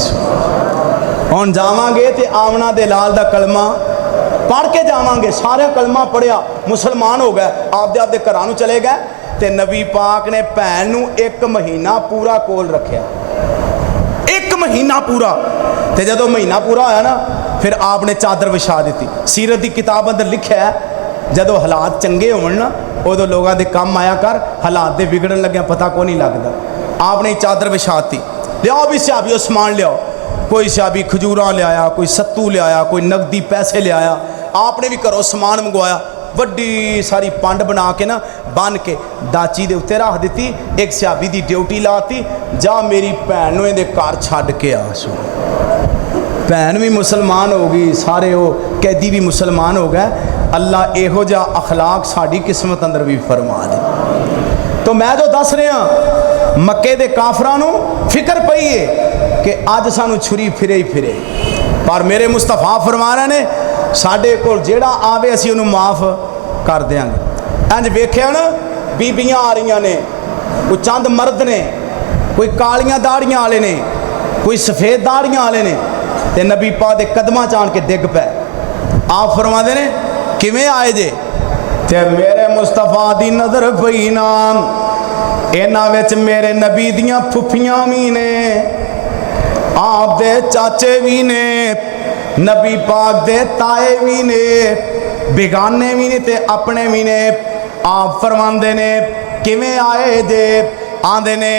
हुण जावांगे तो आमना दे लाल दा कलमा पढ़ के जावांगे सारे कलमा पढ़िया मुसलमान हो गए आपदे आपदे घरां नूं चले गए तो नबी पाक ने भैन नूं 1 महीना पूरा कोल रखिया 1 महीना पूरा तो जदों महीना पूरा होया ना फिर आपने चादर विछा दी। सीरत की किताब अंदर लिखा है जदों हालात चंगे होवन ना उदों लोगों के काम आया कर हालात दे बिगड़न लग्या पता को नहीं लगता आपने चादर विछाती लियाओ भी सहाबियों समान लियाओ कोई सहाबी खजूरा लियाया कोई सत्तू लियाया कोई नकदी पैसे लियाया आपने भी घरों समान मंगवाया वड्डी सारी पंड बना के ना बन के दाची दे उत्ते रख दी। एक सहाबी की ड्यूटी लाती जा मेरी भैन नूं इहदे घर छड्ड के आ सो भैन भी मुसलमान हो गई सारे वो कैदी भी मुसलमान हो गए। अल्लाह इहो जिहा अखलाक साड़ी किस्मत अंदर भी फरमा दे। तो मैं जो दस रहा मक्के दे काफरां नूं फिक्र पई है कि अज सानू छुरी फिरे ही फिरे पर मेरे मुस्तफा फरमा रहे ने साडे कोल जेड़ा आवे असीं उहनूं माफ़ कर देंगे। इंज वेख्या ना बीबियां आ रही ने कोई चंद मर्द ने कोई कालियां दाड़ियां वाले ने कोई सफ़ेद दाड़ियां वाले ने ते नबी पाक दे कदमां च आण के डिग पै आप फरमाते ने किवें आए जे ते मेरे मुस्तफा दी नज़र पई ना इन्हां विच मेरे नबी दियां फुफियां भी ने आप दे चाचे भी ने नबी पाक दे ताए भी ने बेगाने भी ने ते अपने भी ने। आप फरमांदे ने किवें आए जे आंदे ने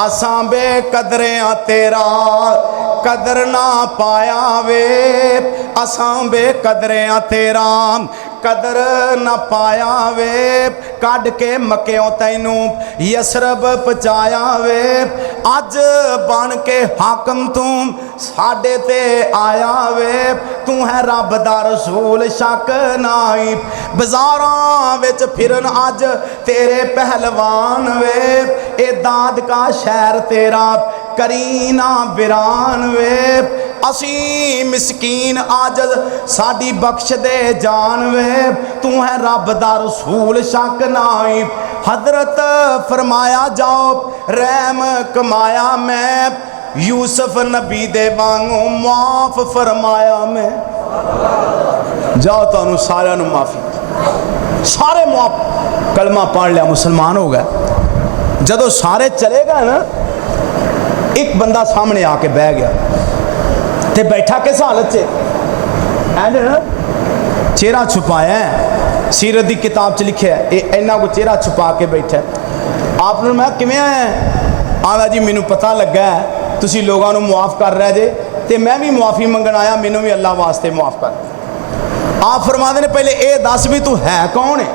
असां बेकदरे तेरा कदर ना पाया वे असां बेकदरे तेरा कदर न पाया वे कढ़ के मक्यों तैनू यसरब पचाया वे अज बन के हाकम तू साडे ते आया वे तू है रब दा रसूल शक नाई बाजारां विच फिरन अज तेरे पहलवान वे ए दाद का शहर तेरा करीना बिरान वे असी मिसकीन आजद साडी बख्श दे जान वे तू है रब दा रसूल शक नाई। हजरत फरमाया जाओ रहम कमाया मैं यूसुफ नबी दे वांगू माफ फरमाया मैं। जाओ तुहानू सारिਆਂ ਨੂੰ माफी, सारे माफ कलमा पढ़ लिया मुसलमान हो गए। जदों सारे चले गए ना, एक बंदा सामने आके बह गया ते बैठा किस हालत से चेहरा छुपाया है। सीरत की किताब च लिखा है ये इन्ना को चेहरा छुपा के बैठा। आपने मैं किवें आया? आंदा जी मैनू पता लगा है तुसी लोगों को मुआफ़ कर रहे जे ते मैं भी मुआफ़ी मंगण आया, मैनू भी अल्लाह वास्ते मुआफ़ कर। आप फरमाते ने पहले ये दस भी तू है कौन है?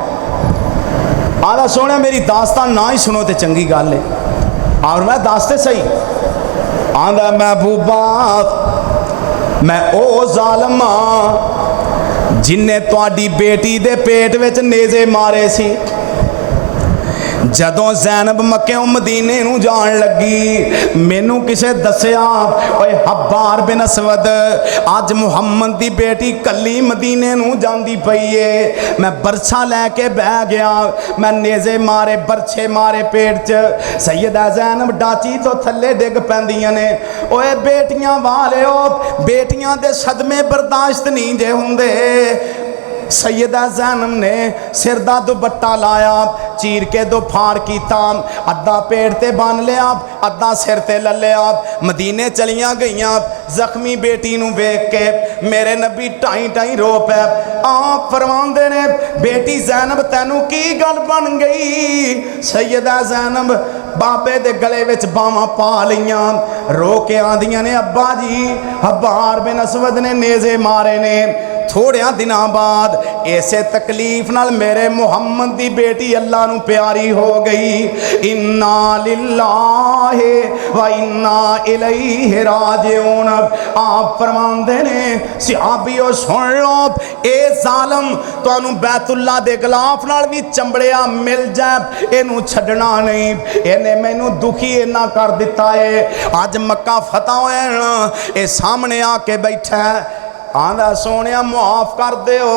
आंदा सोहणिया मेरी दास्तान ना ही सुनो तो चंगी गल है। और मैं दस ते सही। आंदा महबूबा मैं ओ जालिम जिन्ने तुहाडी बेटी दे पेट विच नेज़े मारे सी। जदों ज़ैनब मक्कियों मदीने नूं जाण लगी, मैनू किसे दस्या ओए हब्बार बिन असवद अज मुहम्मद दी बेटी कली मदीने नूं जांदी पई है। मैं बरछा लैके बह गया, मैं नेज़े मारे बरछे मारे पेट च। सैयदा ज़ैनब डाची तो थल्ले डिग पैंदियां ने। ओए बेटियां वालिओ, बेटियां दे सदमे बर्दाश्त नहीं जे हुंदे। सैयदा ज़ैनब ने सिर दा दुपट्टा लाया, चीर के दो फाड़ कीता, अद्धा पेट ते बन लिया, अद्धा सिर ते ले लिया। मदीने चलियां गईयां। जख्मी बेटी नूं वेख के मेरे नबी टाई टाई रो पै। आप फरमांदे ने बेटी ज़ैनब तैनू की गल बन गई? सैयदा ज़ैनब बाबे दे गले विच बावां पा लईयां, रो के आंदियां ने अब्बा जी हब्बार बिन असवद ने नेज़े मारे ने। थोड़िया दिनों बाद ऐसे तकलीफ नाल मेरे मुहम्मद दी बेटी अल्लाह नू प्यारी हो गई। इन्ना लिल्लाहि व इन्ना इलैहि राजिऊन। आप फरमांदे ने सहाबियो सुन लो, ए जालिम तुहानू बैतुल्ला दे गिलाफ नाल भी चंबड़िया मिल जाए इनू छड्डना नहीं। इन्हें मैनू दुखी इन्ना कर दिता है। अज मक्का फतह होया, ये सामने आके बैठा है। आंदा सोहणिया मुआफ़ कर दिओ।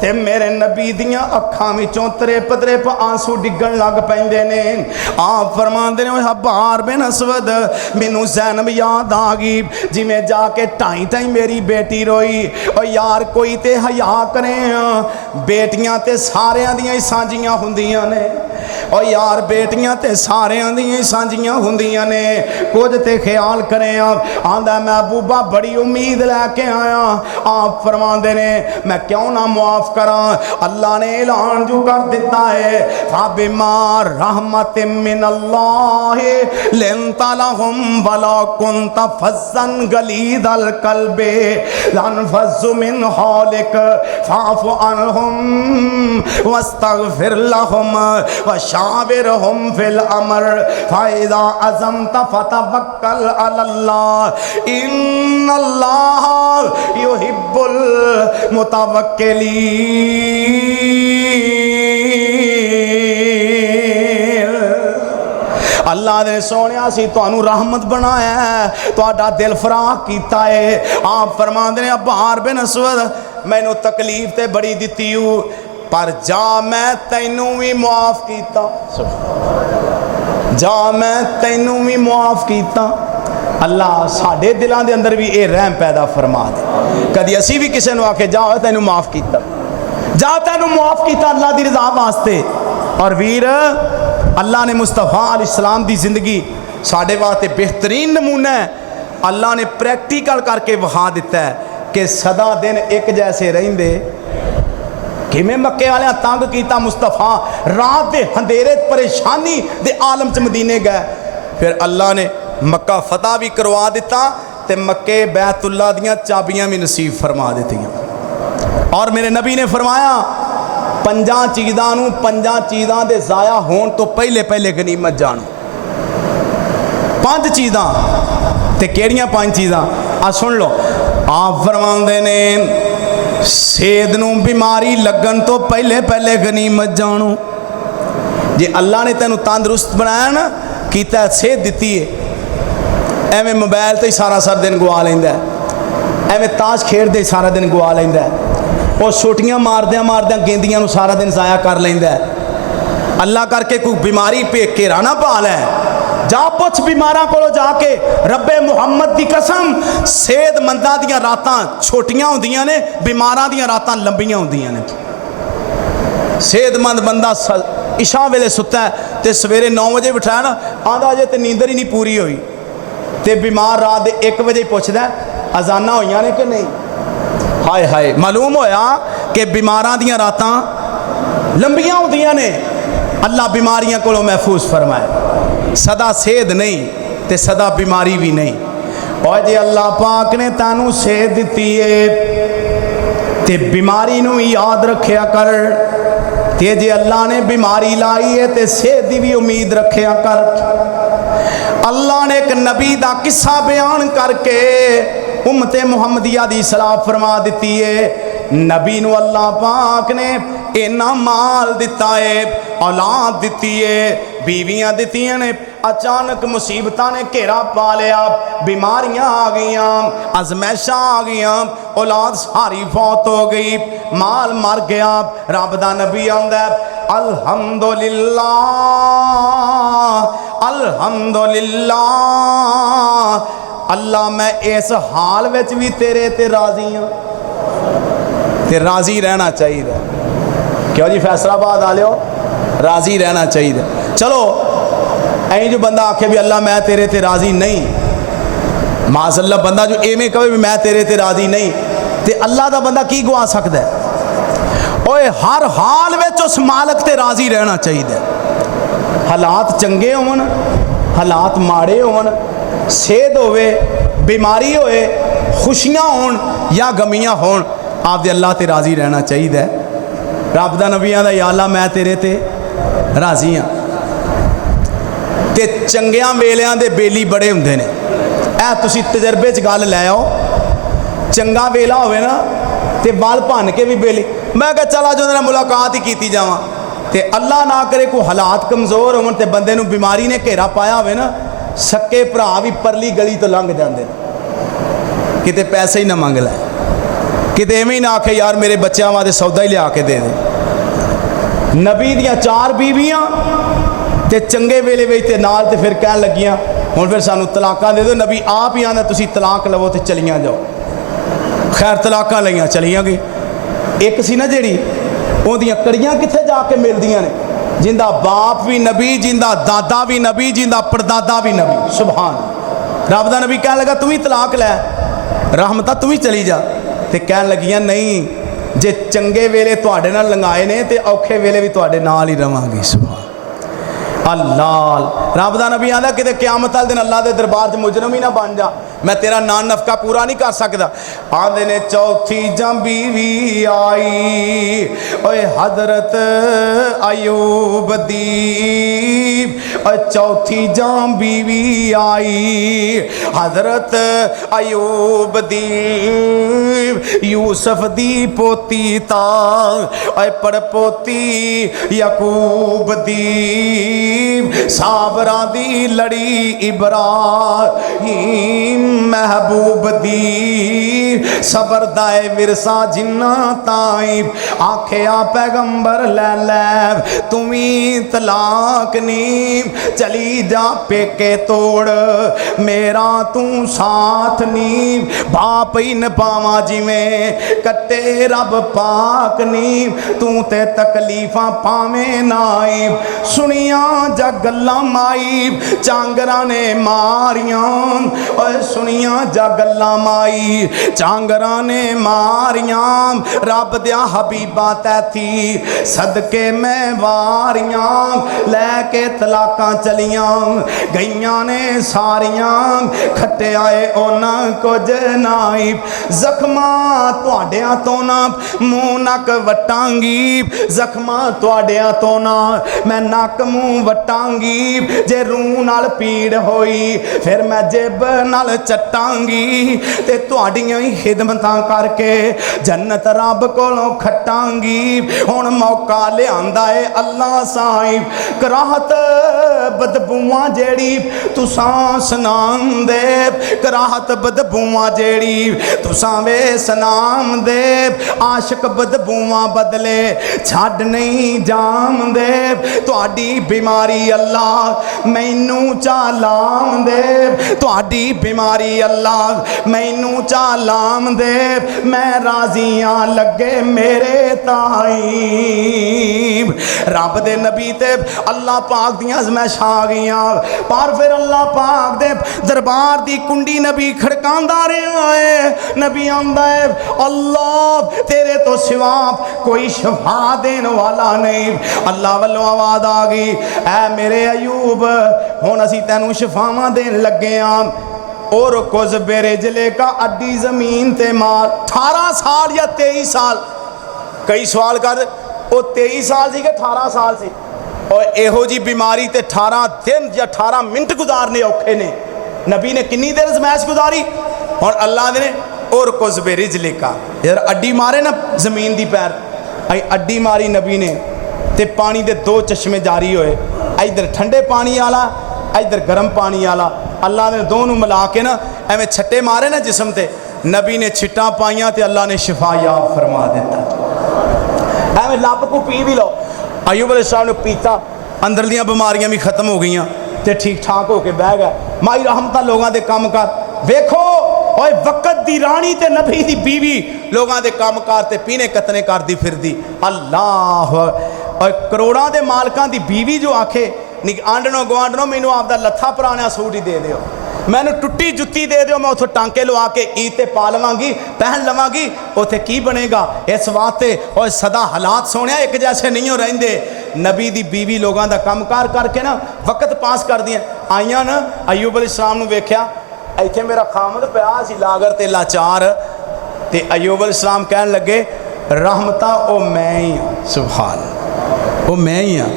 ते मेरे नबी दियां अखां विचों त्रिप त्रिप आंसू डिगण लग पैंदे ने। आप फरमांदे ने हब्बार बिन असवद मैनू ज़ैनब याद आ गई, जिवें जाके टाई टाई मेरी बेटी रोई। और यार कोई ते हया करे, बेटियां ते सारियां दियां ही सांझियां हुंदियां ने। और यार बेटियां ते सारियां दियां ही सांझियां हुंदियां ने, कुछ ते ख्याल करें। आंदा महबूबा बड़ी उम्मीद लैके आया। आप फरमांदे ने मैं क्यों ना मुआफ़ करा? अल्लाह ने ऐलान जो कर दिता है फाबिमा रहमतिम मिनल्लाहि लिंता लहुम वला कुंता फज़्ज़न गलीदल कल्बि लनफ़ज़्ज़ु मिन हौलिक फ़अफ़ु अन्हुम वस्तग़फ़िर लहुम वशाविरहुम फिल अमर फ़इज़ा अज़मत फ़तवक्कल अलल्लाह इन्नल्लाह युहिब्बुल मुतवक्किलीन। अल्लाह ने सोनिया सी तुहानू रहमत बनाया है, तुहाडा दिल फराख कीता है। आप फरमांदे ने हब्बार बिन असवद मैनू तकलीफ ते बड़ी दित्ती हूँ, पर जा मैं तैनू भी मुआफ़ कीता। जा मैं तैनू भी मुआफ़ कीता। अल्लाह साढ़े दिलों के अंदर भी ये रहम पैदा फरमा दे। कभी असी भी किसी को आके जा तैनू माफ़ किया, जा तैनू माफ़ किया अल्लाह की रज़ा वास्ते। और वीर अल्लाह ने मुस्तफा अलैहिस्सलाम की जिंदगी साढ़े वास्ते बेहतरीन नमूना है। अल्लाह ने प्रैक्टिकल करके विखा दिता है कि सदा दिन एक जैसे रहेंदे। किमें मक्के वाले तंग किया मुस्तफा, रात के अंधेरे परेशानी दे आलम च मदीने गए। फिर अल्लाह ने मक्का फतह भी करवा दिता ते मक्के बैतुल्ला दियां चाबियां भी नसीब फरमा दित्तियां। और मेरे नबी ने फरमाया पंजा चीज़ां दे ज़ाया होने तो पहले पहले गनीमत जानो। 5 चीज़ां ते केड़ियां 5 चीज़ां आ सुन लो। आप फरमांदे ने सेहत नूं बीमारी लगन तो पहले पहले गनीमत जानो। जे अल्लाह ने तेनू तंदुरुस्त बनाया ना, कीता सेहत दिती है, एवें मोबाइल तो ही सारा दिन गवा लेंदा, एवें ताश खेडदे सारा दिन गवा लेंदा, और सोटियां मारदियां मारदियां गेंदियां नूं सारा दिन ज़ाया कर लेंदा। अल्लाह करके कोई बीमारी पे घेरा ना पा लै जा पुछ बीमारां कोलों जाके, रब्बे मुहम्मद दी कसम सेहतमंदां दियां रातां छोटियां हुंदियां ने, बीमारां दियां रातां लंबियां हुंदियां ने। सेहतमंद बंदा इशा वेले सुत्ता है तो सवेरे 9 बजे बिठाया ना, आंदा अजे तो नींदर ही नहीं पूरी हुई, तो बीमार रात के 1 बजे पुछदा अजाना होइयां ने कि नहीं। हाय हाय, मालूम होया कि बीमारां दियां रातां लंबियां होंदियां ने। अल्लाह बीमारियां कोलों महफूज फरमाए, सदा सेहत नहीं तो सदा बीमारी भी नहीं। और जे अल्लाह पाक ने तानू सेहत दिती है तो बीमारी नू याद रखिया कर, ते जे अल्लाह ने बीमारी लाई है तो सेहत की भी उम्मीद रखिया कर। अल्लाह ने एक नबी का किस्सा बयान करके उम्मते मुहम्मदिया दी सलाह फरमा दी है। नबी नू अल्लाह पाक ने इन्ना माल दिता है, औलाद दिती है, बीवियां दितियां ने, अचानक मुसीबतां ने घेरा पा लिया, बीमारियां आ गईयां, अजमैशां आ गईयां, औलाद सारी फौत हो गई, माल मर गया। रब दा नबी आंदा अल्हम्दुलिल्लाह अल्हम्दुलिल्लाह, अल्लाह मैं इस हाल विच भी तेरे ते राजी हाँ, ते राजी रहना चाहिए। क्यों जी फैसलाबाद वालियो, राजी रहना चाहिए। चलो ऐ जो बंदा आखे भी अल्लाह मैं तेरे ते राजी नहीं, माज़अल्लाह बंदा जो एवें कहे भी मैं तेरे ते राजी नहीं, ते अल्लाह दा बंदा की गवा सकता है। ओए हर हाल में उस मालक ते राजी रहना चाहिए। हालात चंगे होवन, हालात माड़े होवन, सेहत होवे, बीमारी होए, खुशियां होन या गमियां होन, आप दे अल्लाह ते राजी रहना चाहिए। रब दा नबी आंदा या अल्लाह मैं तेरे ते राजी हाँ। ते चंगियां वेलियां दे बेली बड़े हुंदे ने, ऐ तुसी तजर्बे च गल लै आओ। चंगा वेला होवे ना ते वल भन के भी बेली, मैं कहा चला जो मुलाकात ही की जावां, ते अल्लाह ना करे कोई हालात कमज़ोर होवन ते बंदे नूं बीमारी ने घेरा पाया होवे ना, सक्के भरा भी परली गली तो लंघ जाते, किते पैसे ही ना मंग लै, किते एवें ही ना आखे यार मेरे बच्चों वास्ते सौदा ही लिया के दे दे। नबी दियां 4 बीवियां ते चंगे वेले विच ते नाल ते फिर कह लगियां हुण फिर सानू तलाकां दे दो। नबी आप ही आंदा तुसीं तलाक लवो ते चलियां जाओ। खैर तलाकां लईयां चलियां गई। एक सी ना जिहड़ी उहदियां कड़ियां कित्थे जाके मिलदियां ने, जिंदा बाप भी नबी, जिंदा दादा भी नबी, जिंदा परदादा भी नबी। सुभान रब दा नबी कह लगा तू भी तलाक लै, रहमता तू भी चली जा। ते कह लगियां नहीं, जे चंगे वेले तुहाडे नाल लंघाए ने ते औखे वेले भी तुहाडे नाल ही रवांगी। सुभान अल्लाह। रब दा नबी आंदा किते क़यामत वाले दिन अल्लाह दे दरबार च मुजरम ही ना बन जा, मैं तेरा नान नफका पूरा नहीं कर सकता। आंदे ने चौथी जां बीवी आई, ओए हजरत अयूब दी, ओए चौथी जां बीवी आई हजरत अयूब दी, यूसुफ दी पोती ता, ओए पड़पोती याकूब दी, साबरा दी लड़ी इब्राहीम महबूब दी, सबर दाए विरसा जिन्ना ताई आखिया पैगंबर लै लै तुमी तलाक नी, चली जा पेके तोड़ मेरा तू साथ नी, बाप ही न पावा जिमें कट्टे रब पाक नी, तू ते तकलीफा पावें नाई। सुनिया जा गल्लां माई चांगरा ने मारियां, और सुनिया जा गल्लां माई चांगरा ने मारियां, रब दिया हबीबा तैथी सदके मैं वारियां, लैके तलाकां चलियां गईयां ने सारियां, खट्टे आए उन्हां कुछ नाई। जख्मा तुहाडियां तो ना मूँह नक वटांगी, जख्मा तुहाडियां तो ना मैं नक मूँह वटांगी, जे रूह नाल पीड़ होई फिर मैं जेब नाल चटांगी, ते तुहाडियां ही खिदमतां करके जन्नत रब कोलों खटांगी। हुण मौका लिआंदा है अल्लाह साईं, कराहत बदबूआं जेड़ी तुसां सनाम दे, कराहत बदबूआं जेड़ी तुसां वे सनाम दे, आशिक बदबूआं बदले छड्ड नहीं जाम दे। तुहाडी बीमारी अल्लाह मैनू चालाम दे, तुहाडी बीमारी अल्लाह मैनू चालाम दे। मैं राजियां लगे मेरे ताई। रब दे नबी ते अल्लाह पाक दियां अज़मैशां आ गईयां, पर फिर अल्लाह पाक दे दरबार दी कुंडी नबी खड़कांदा रहा है। नबी आंदा है अल्लाह तेरे तो सिवा कोई शफा देने वाला नहीं। अल्लाह वालों आवाज़ आ गई, ऐ मेरे अयूब हुण असीं तैनूं शफावां देन लगे हां। और कुछ बेरेजले का अड्डी जमीन ते मार 18 साल या 23 साल, कई सवाल कर वो 23 साल सी कि 18 साल सी। और इहो जी बीमारी ते 18 दिन या 18 मिनट गुजारने औखे ने। नबी ने किन्नी देर अज़मैश गुजारी। और अल्लाह ने और कुछ बेरिजले का यार अड्डी मारे ना जमीन दी पैर, आई अड्डी मारी नबी ने ते पानी दे 2 चश्मे जारी होए, इधर ठंडे पानी वाला इधर गर्म पानी वाला। अल्लाह ने दोनों मिला के ना एवं छट्टे मारे ना जिसम ते, नबी ने छिट्टां पाइयां ते अल्लाह ने शिफा याब फरमा दिता। एवं लप को पी भी लो। अयूब अलैहिस्सलाम ने पीता, अंदर दियां बीमारियां भी खत्म हो गई ते ठीक ठाक होके बह गए। माई रहमत लोगों के काम कर वेखो, और वक़्त दी रानी ते नबी दी बीवी लोगों के काम कार ते पीने कतने करती फिरदी। अल्लाह और करोड़ों के मालकां दी बीवी जो आखे नी आंडनो गवांडनो मैनू आपदा लत्था पुराना सूट ही दे दिओ, मैनू टुट्टी जुत्ती दे दिओ, मैं उथों टांके लवा के ईद ते पा लवांगी पहन लवांगी, उत्थे की बनेगा। इस वास्ते और सदा हालात सोने एक जैसे नहीं हो रहिंदे। नबी दी बीवी लोगों का काम कार करके ना वक़्त पास कर दियां आईयां ना। अयूब अलैहिस्सलाम नूं वेख्या इत्थे मेरा खामद पिया सी लागर ते लाचार, ते अयूब अलैहिस्सलाम कहन लगे रहमतां ओ मैं ही हाँ, सुभान ओ मैं ही हाँ।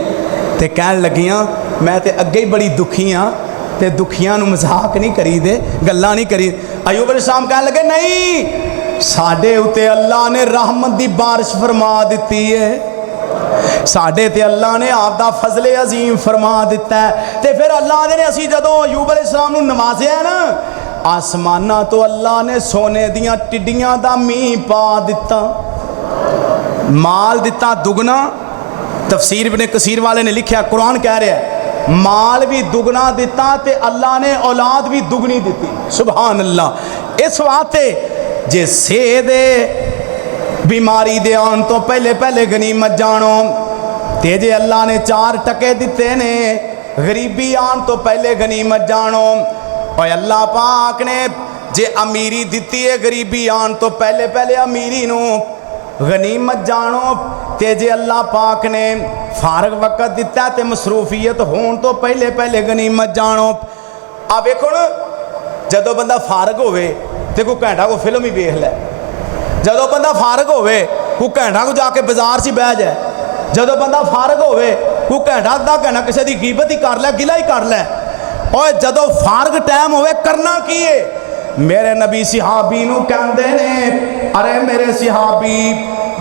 ते कहन लगियां मैं ते अगे ही बड़ी दुखी हाँ, ते दुखियां नूं मजाक नहीं करी दे, गल्लां नहीं करी। अयूब अलैहिस्सलाम कहन लगे नहीं, साडे उते अल्लाह ने रहमत दी बारिश फरमा दी है, साडे ते अल्लाह ने आपदा फजले अजीम फरमा दिता है। ते फिर अल्लाह ने असी जदों अयूब अलैहिस्सलाम नूं नवाजिया ना, आसमाना तो अल्लाह ने सोने दियां टिड्डियां दा मींह पा दिता, माल दिता दुगना। तफसीर इब्ने कसीर वाले ने लिखा, कुरान कह रहा है माल भी दुगना दिता ते अल्लाह ने औलाद भी दुगनी दी। सुभान अल्लाह। इस वास्ते जे सेहदे बीमारी दे आन तो पहले पहले गनीमत जानो, ते जे अल्लाह ने 4 टके दिते ने गरीबी आन तो पहले गनीमत जानो। और अल्लाह पाक ने जे अमीरी दिती है गरीबी आन तो पहले पहले अमीरी नूं गनीमत जानो। ते जे अल्लाह पाक ने फारग वक़्त दिता ते मसरूफियत होने तो पहले पहले गनीमत जानो। आ वेखो ना जदों बंदा फारग होवे ते कोई घंटा को फिल्म ही वेख लै, जदों बंदा फारग होवे कोई घंटा को जाके बाजार से बह जाए, जदों बंदा फारग होवे कोई घंटा अद्धा घंटा किसी की गिबत ही कर लै, गिला ही कर लै। और जदों फारग टाइम होवे करना की है। मेरे नबी सिहाबी नूं कहंदे ने अरे मेरे सिहाबी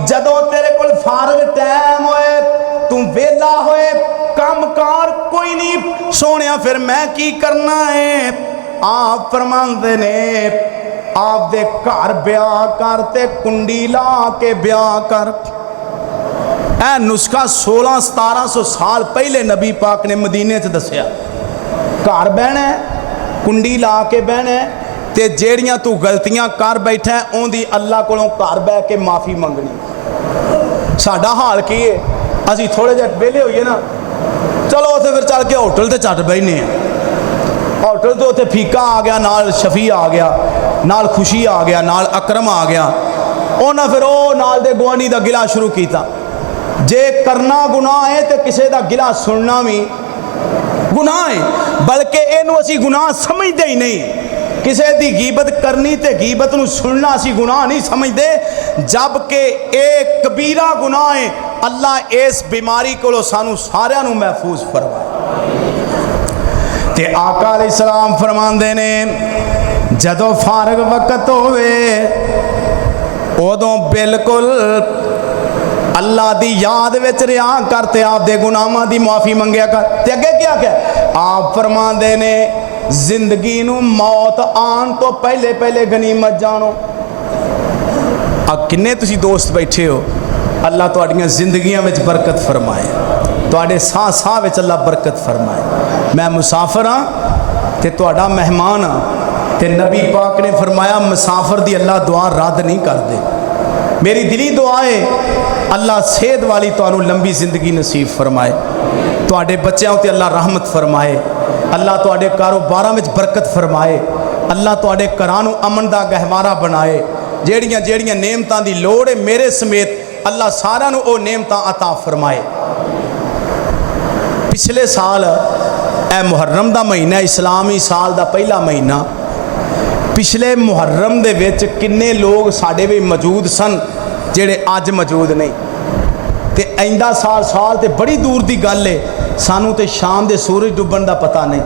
जदों तेरे कोल फारग टाइम होए तू वेला होए काम कार कोई नहीं सोनिया, फिर मैं की करना है। आप फरमांदे ने आप दे घर ब्याह कर ते कुंडी ला के ब्याह कर। ऐ नुस्खा 1600-1700 साल पहले नबी पाक ने मदीने च दसिया। घर बहना कुंडी ला के बहना ते जेड़ियां तू गलतियां कर बैठा उनकी अल्लाह कोलों घर बह के माफ़ी मंगनी। साडा हाल की है, असी थोड़े जे वेले होइए ना चलो उत्थे फिर चल के होटल ते झट बहने, होटल तो उत्थे फीका आ गया, नाल शफी आ गया, नाल खुशी आ गया, नाल अकरम आ गया, उन्हें फिर वो नाल दे गुआनी का गिला शुरू किया। जे करना गुनाह है तो किसी का गिला सुनना भी गुनाह है, बल्कि इनू असी गुनाह समझते ही नहीं। किसी की गीबत करनी ते गीबत नू सुनना असी गुनाह नहीं समझते, जबकि एक कबीरा गुनाह है। अल्लाह इस बीमारी को सानू सारिਆਂ नू महफूज फरमाए। ते आका अलैहिस्सलाम फरमांदे ने जदों फारग वक्त होवे उदों बिल्कुल अल्लाह की याद विच रिहा करते आपदे गुनाहां की माफ़ी मंगिया कर। ते अगे क्या क्या आप फरमांदे ने जिंदगी नूं मौत आन तो पहले पहले गनीमत जानो। आ किन्ने तुसीं दोस्त बैठे हो, अल्लाह तुहाड़ियां जिंदगियां विच बरकत फरमाए, तुहाडे साह साह विच अल्लाह बरकत फरमाए। मैं मुसाफिर हाँ ते तुहाडा मेहमान हाँ, ते नबी पाक ने फरमाया मुसाफिर दी अल्लाह दुआ रद्द नहीं करदे। मेरी दिली दुआ है अल्लाह सेहत वाली तुहानू लंबी जिंदगी नसीब फरमाए, तुहाडे बच्चों ते अल्लाह रहमत फरमाए, अल्लाह तुहाडे कारोबारां विच बरकत फरमाए, अल्लाह तुहाडे घरां नू अमन दा गहवारा बनाए। जेड़ियां जेड़ियां नेमतां दी लोड़ है मेरे समेत अल्लाह सारिआं नू ओ नेमतां अता फरमाए। पिछले साल ए मुहर्रम दा महीना, इस्लामी साल दा पहला महीना, पिछले मुहर्रम दे विच किन्ने लोग साडे भी मौजूद सन जेड़े अज मौजूद नहीं। ते आइंदा साल ते बड़ी दूर की गल है, सानू ते शाम दे सूरज डुब्बन का पता नहीं,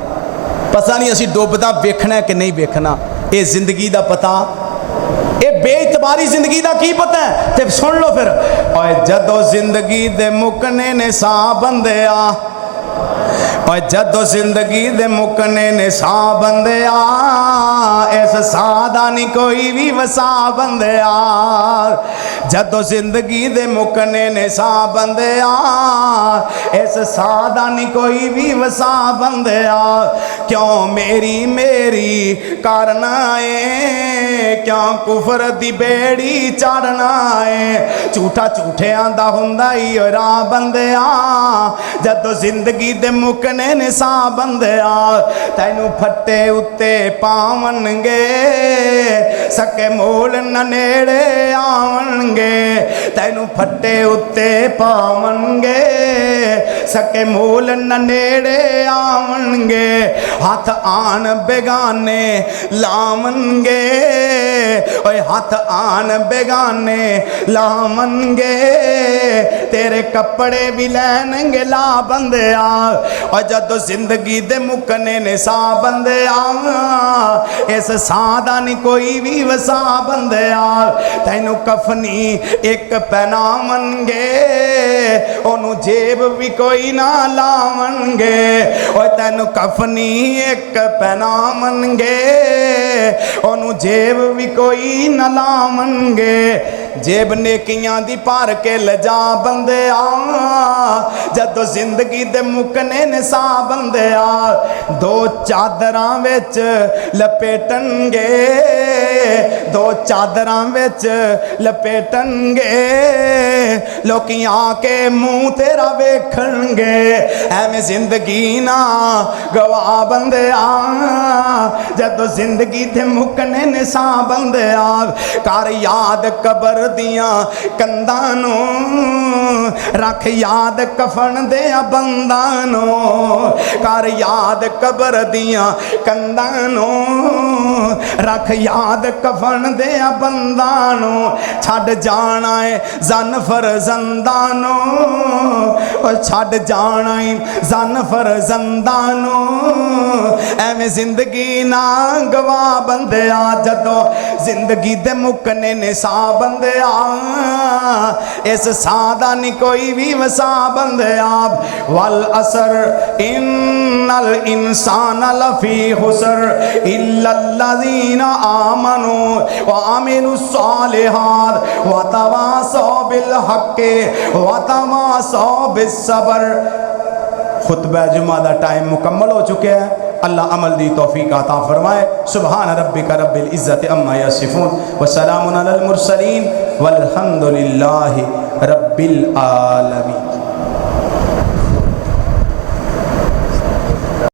पता नहीं असी डुबदा वेखना है कि नहीं वेखना। ये जिंदगी का पता, ये बेइतबारी जिंदगी का की पता है। ते सुन लो फिर, और जदों जिंदगी दे मुकने ने सा बंदिया, और जदों जिंदगी दे मुकने ने सा बंदिया, इस सादा नहीं कोई भी वसा बंदिया। जदों जिंदगी दे मुकने ने सा बंदिया, इस सादा नहीं कोई भी वसा बंदिया। क्यों मेरी मेरी करना है, क्यों कुफर दी बेड़ी चढ़ना है। झूठा झूठियां दा हुंदा ही राह बंदिया, जदों जिंदगी दे मुकने ने सा बंदिया। तैनू फट्टे उत्ते पावणगे, सके मोल न नेड़े आवणगे। तैनू फट्टे उत्ते पावणगे, सके मोल न नेड़े आवणगे। हथ आन बेगाने लावणगे, ओए हथ आन बेगाने लावणगे। तेरे कपड़े भी लैणगे ला बंदिया, और जदों जिंदगी दे मुकने ने सा बंदिया, इस साह दा नहीं कोई भी वसा बंदिया। तैनू कफनी एक पहनावणगे, ओनू जेब भी कोई ना लावणगे। और तैनू कफनी एक पहनावणगे, ओनू जेब भी कोई ना लावणगे। जेब नेकियां दी भर के लजा बंदिया, जदों जिंदगी दे मुकने ने सा बंदिया। दो चादरां विच लपेटणगे, दो चादरां विच लपेटणगे। लोकी आके मुंह तेरा वेखणगे, एवें जिंदगी ना गवा बंदिया। जदों जिंदगी दे मुकने ने सा बंदिया। कर याद कबर दियां कंधां नूं, रख याद कफन दे बंदां नूं। कर याद कबर दियां कंधां नूं, रख याद कफन दे बंदां नूं। छड्ड जाना है जन फरजंदां नूं, और छड्ड जाना है जन फरजंदां नूं। एवें जिंदगी ना गवा बंदिया, जदों जिंदगी दे मुकने ने सा बंदिया। इस सादा नहीं कोई भी वसा बंदिया। वल असर इन्नल इंसान लफी खुसर इल्लल्लज़ीना आमनू व अमिलुस सालिहात व तवासौ बिल हक़्क़ि व तवासौ बिस सब्र। खुतबा जुमा दा टाइम मुकम्मल हो चुका है। अल्लाह अमल दी तौफीक अता फरमाए। सुबहान रब्बिका रब्बिल इज़्ज़ति अम्मा यसिफून व सलामुन अलल मुरसलीन वल्हम्दुलिल्लाहि रब्बिल आलमीन।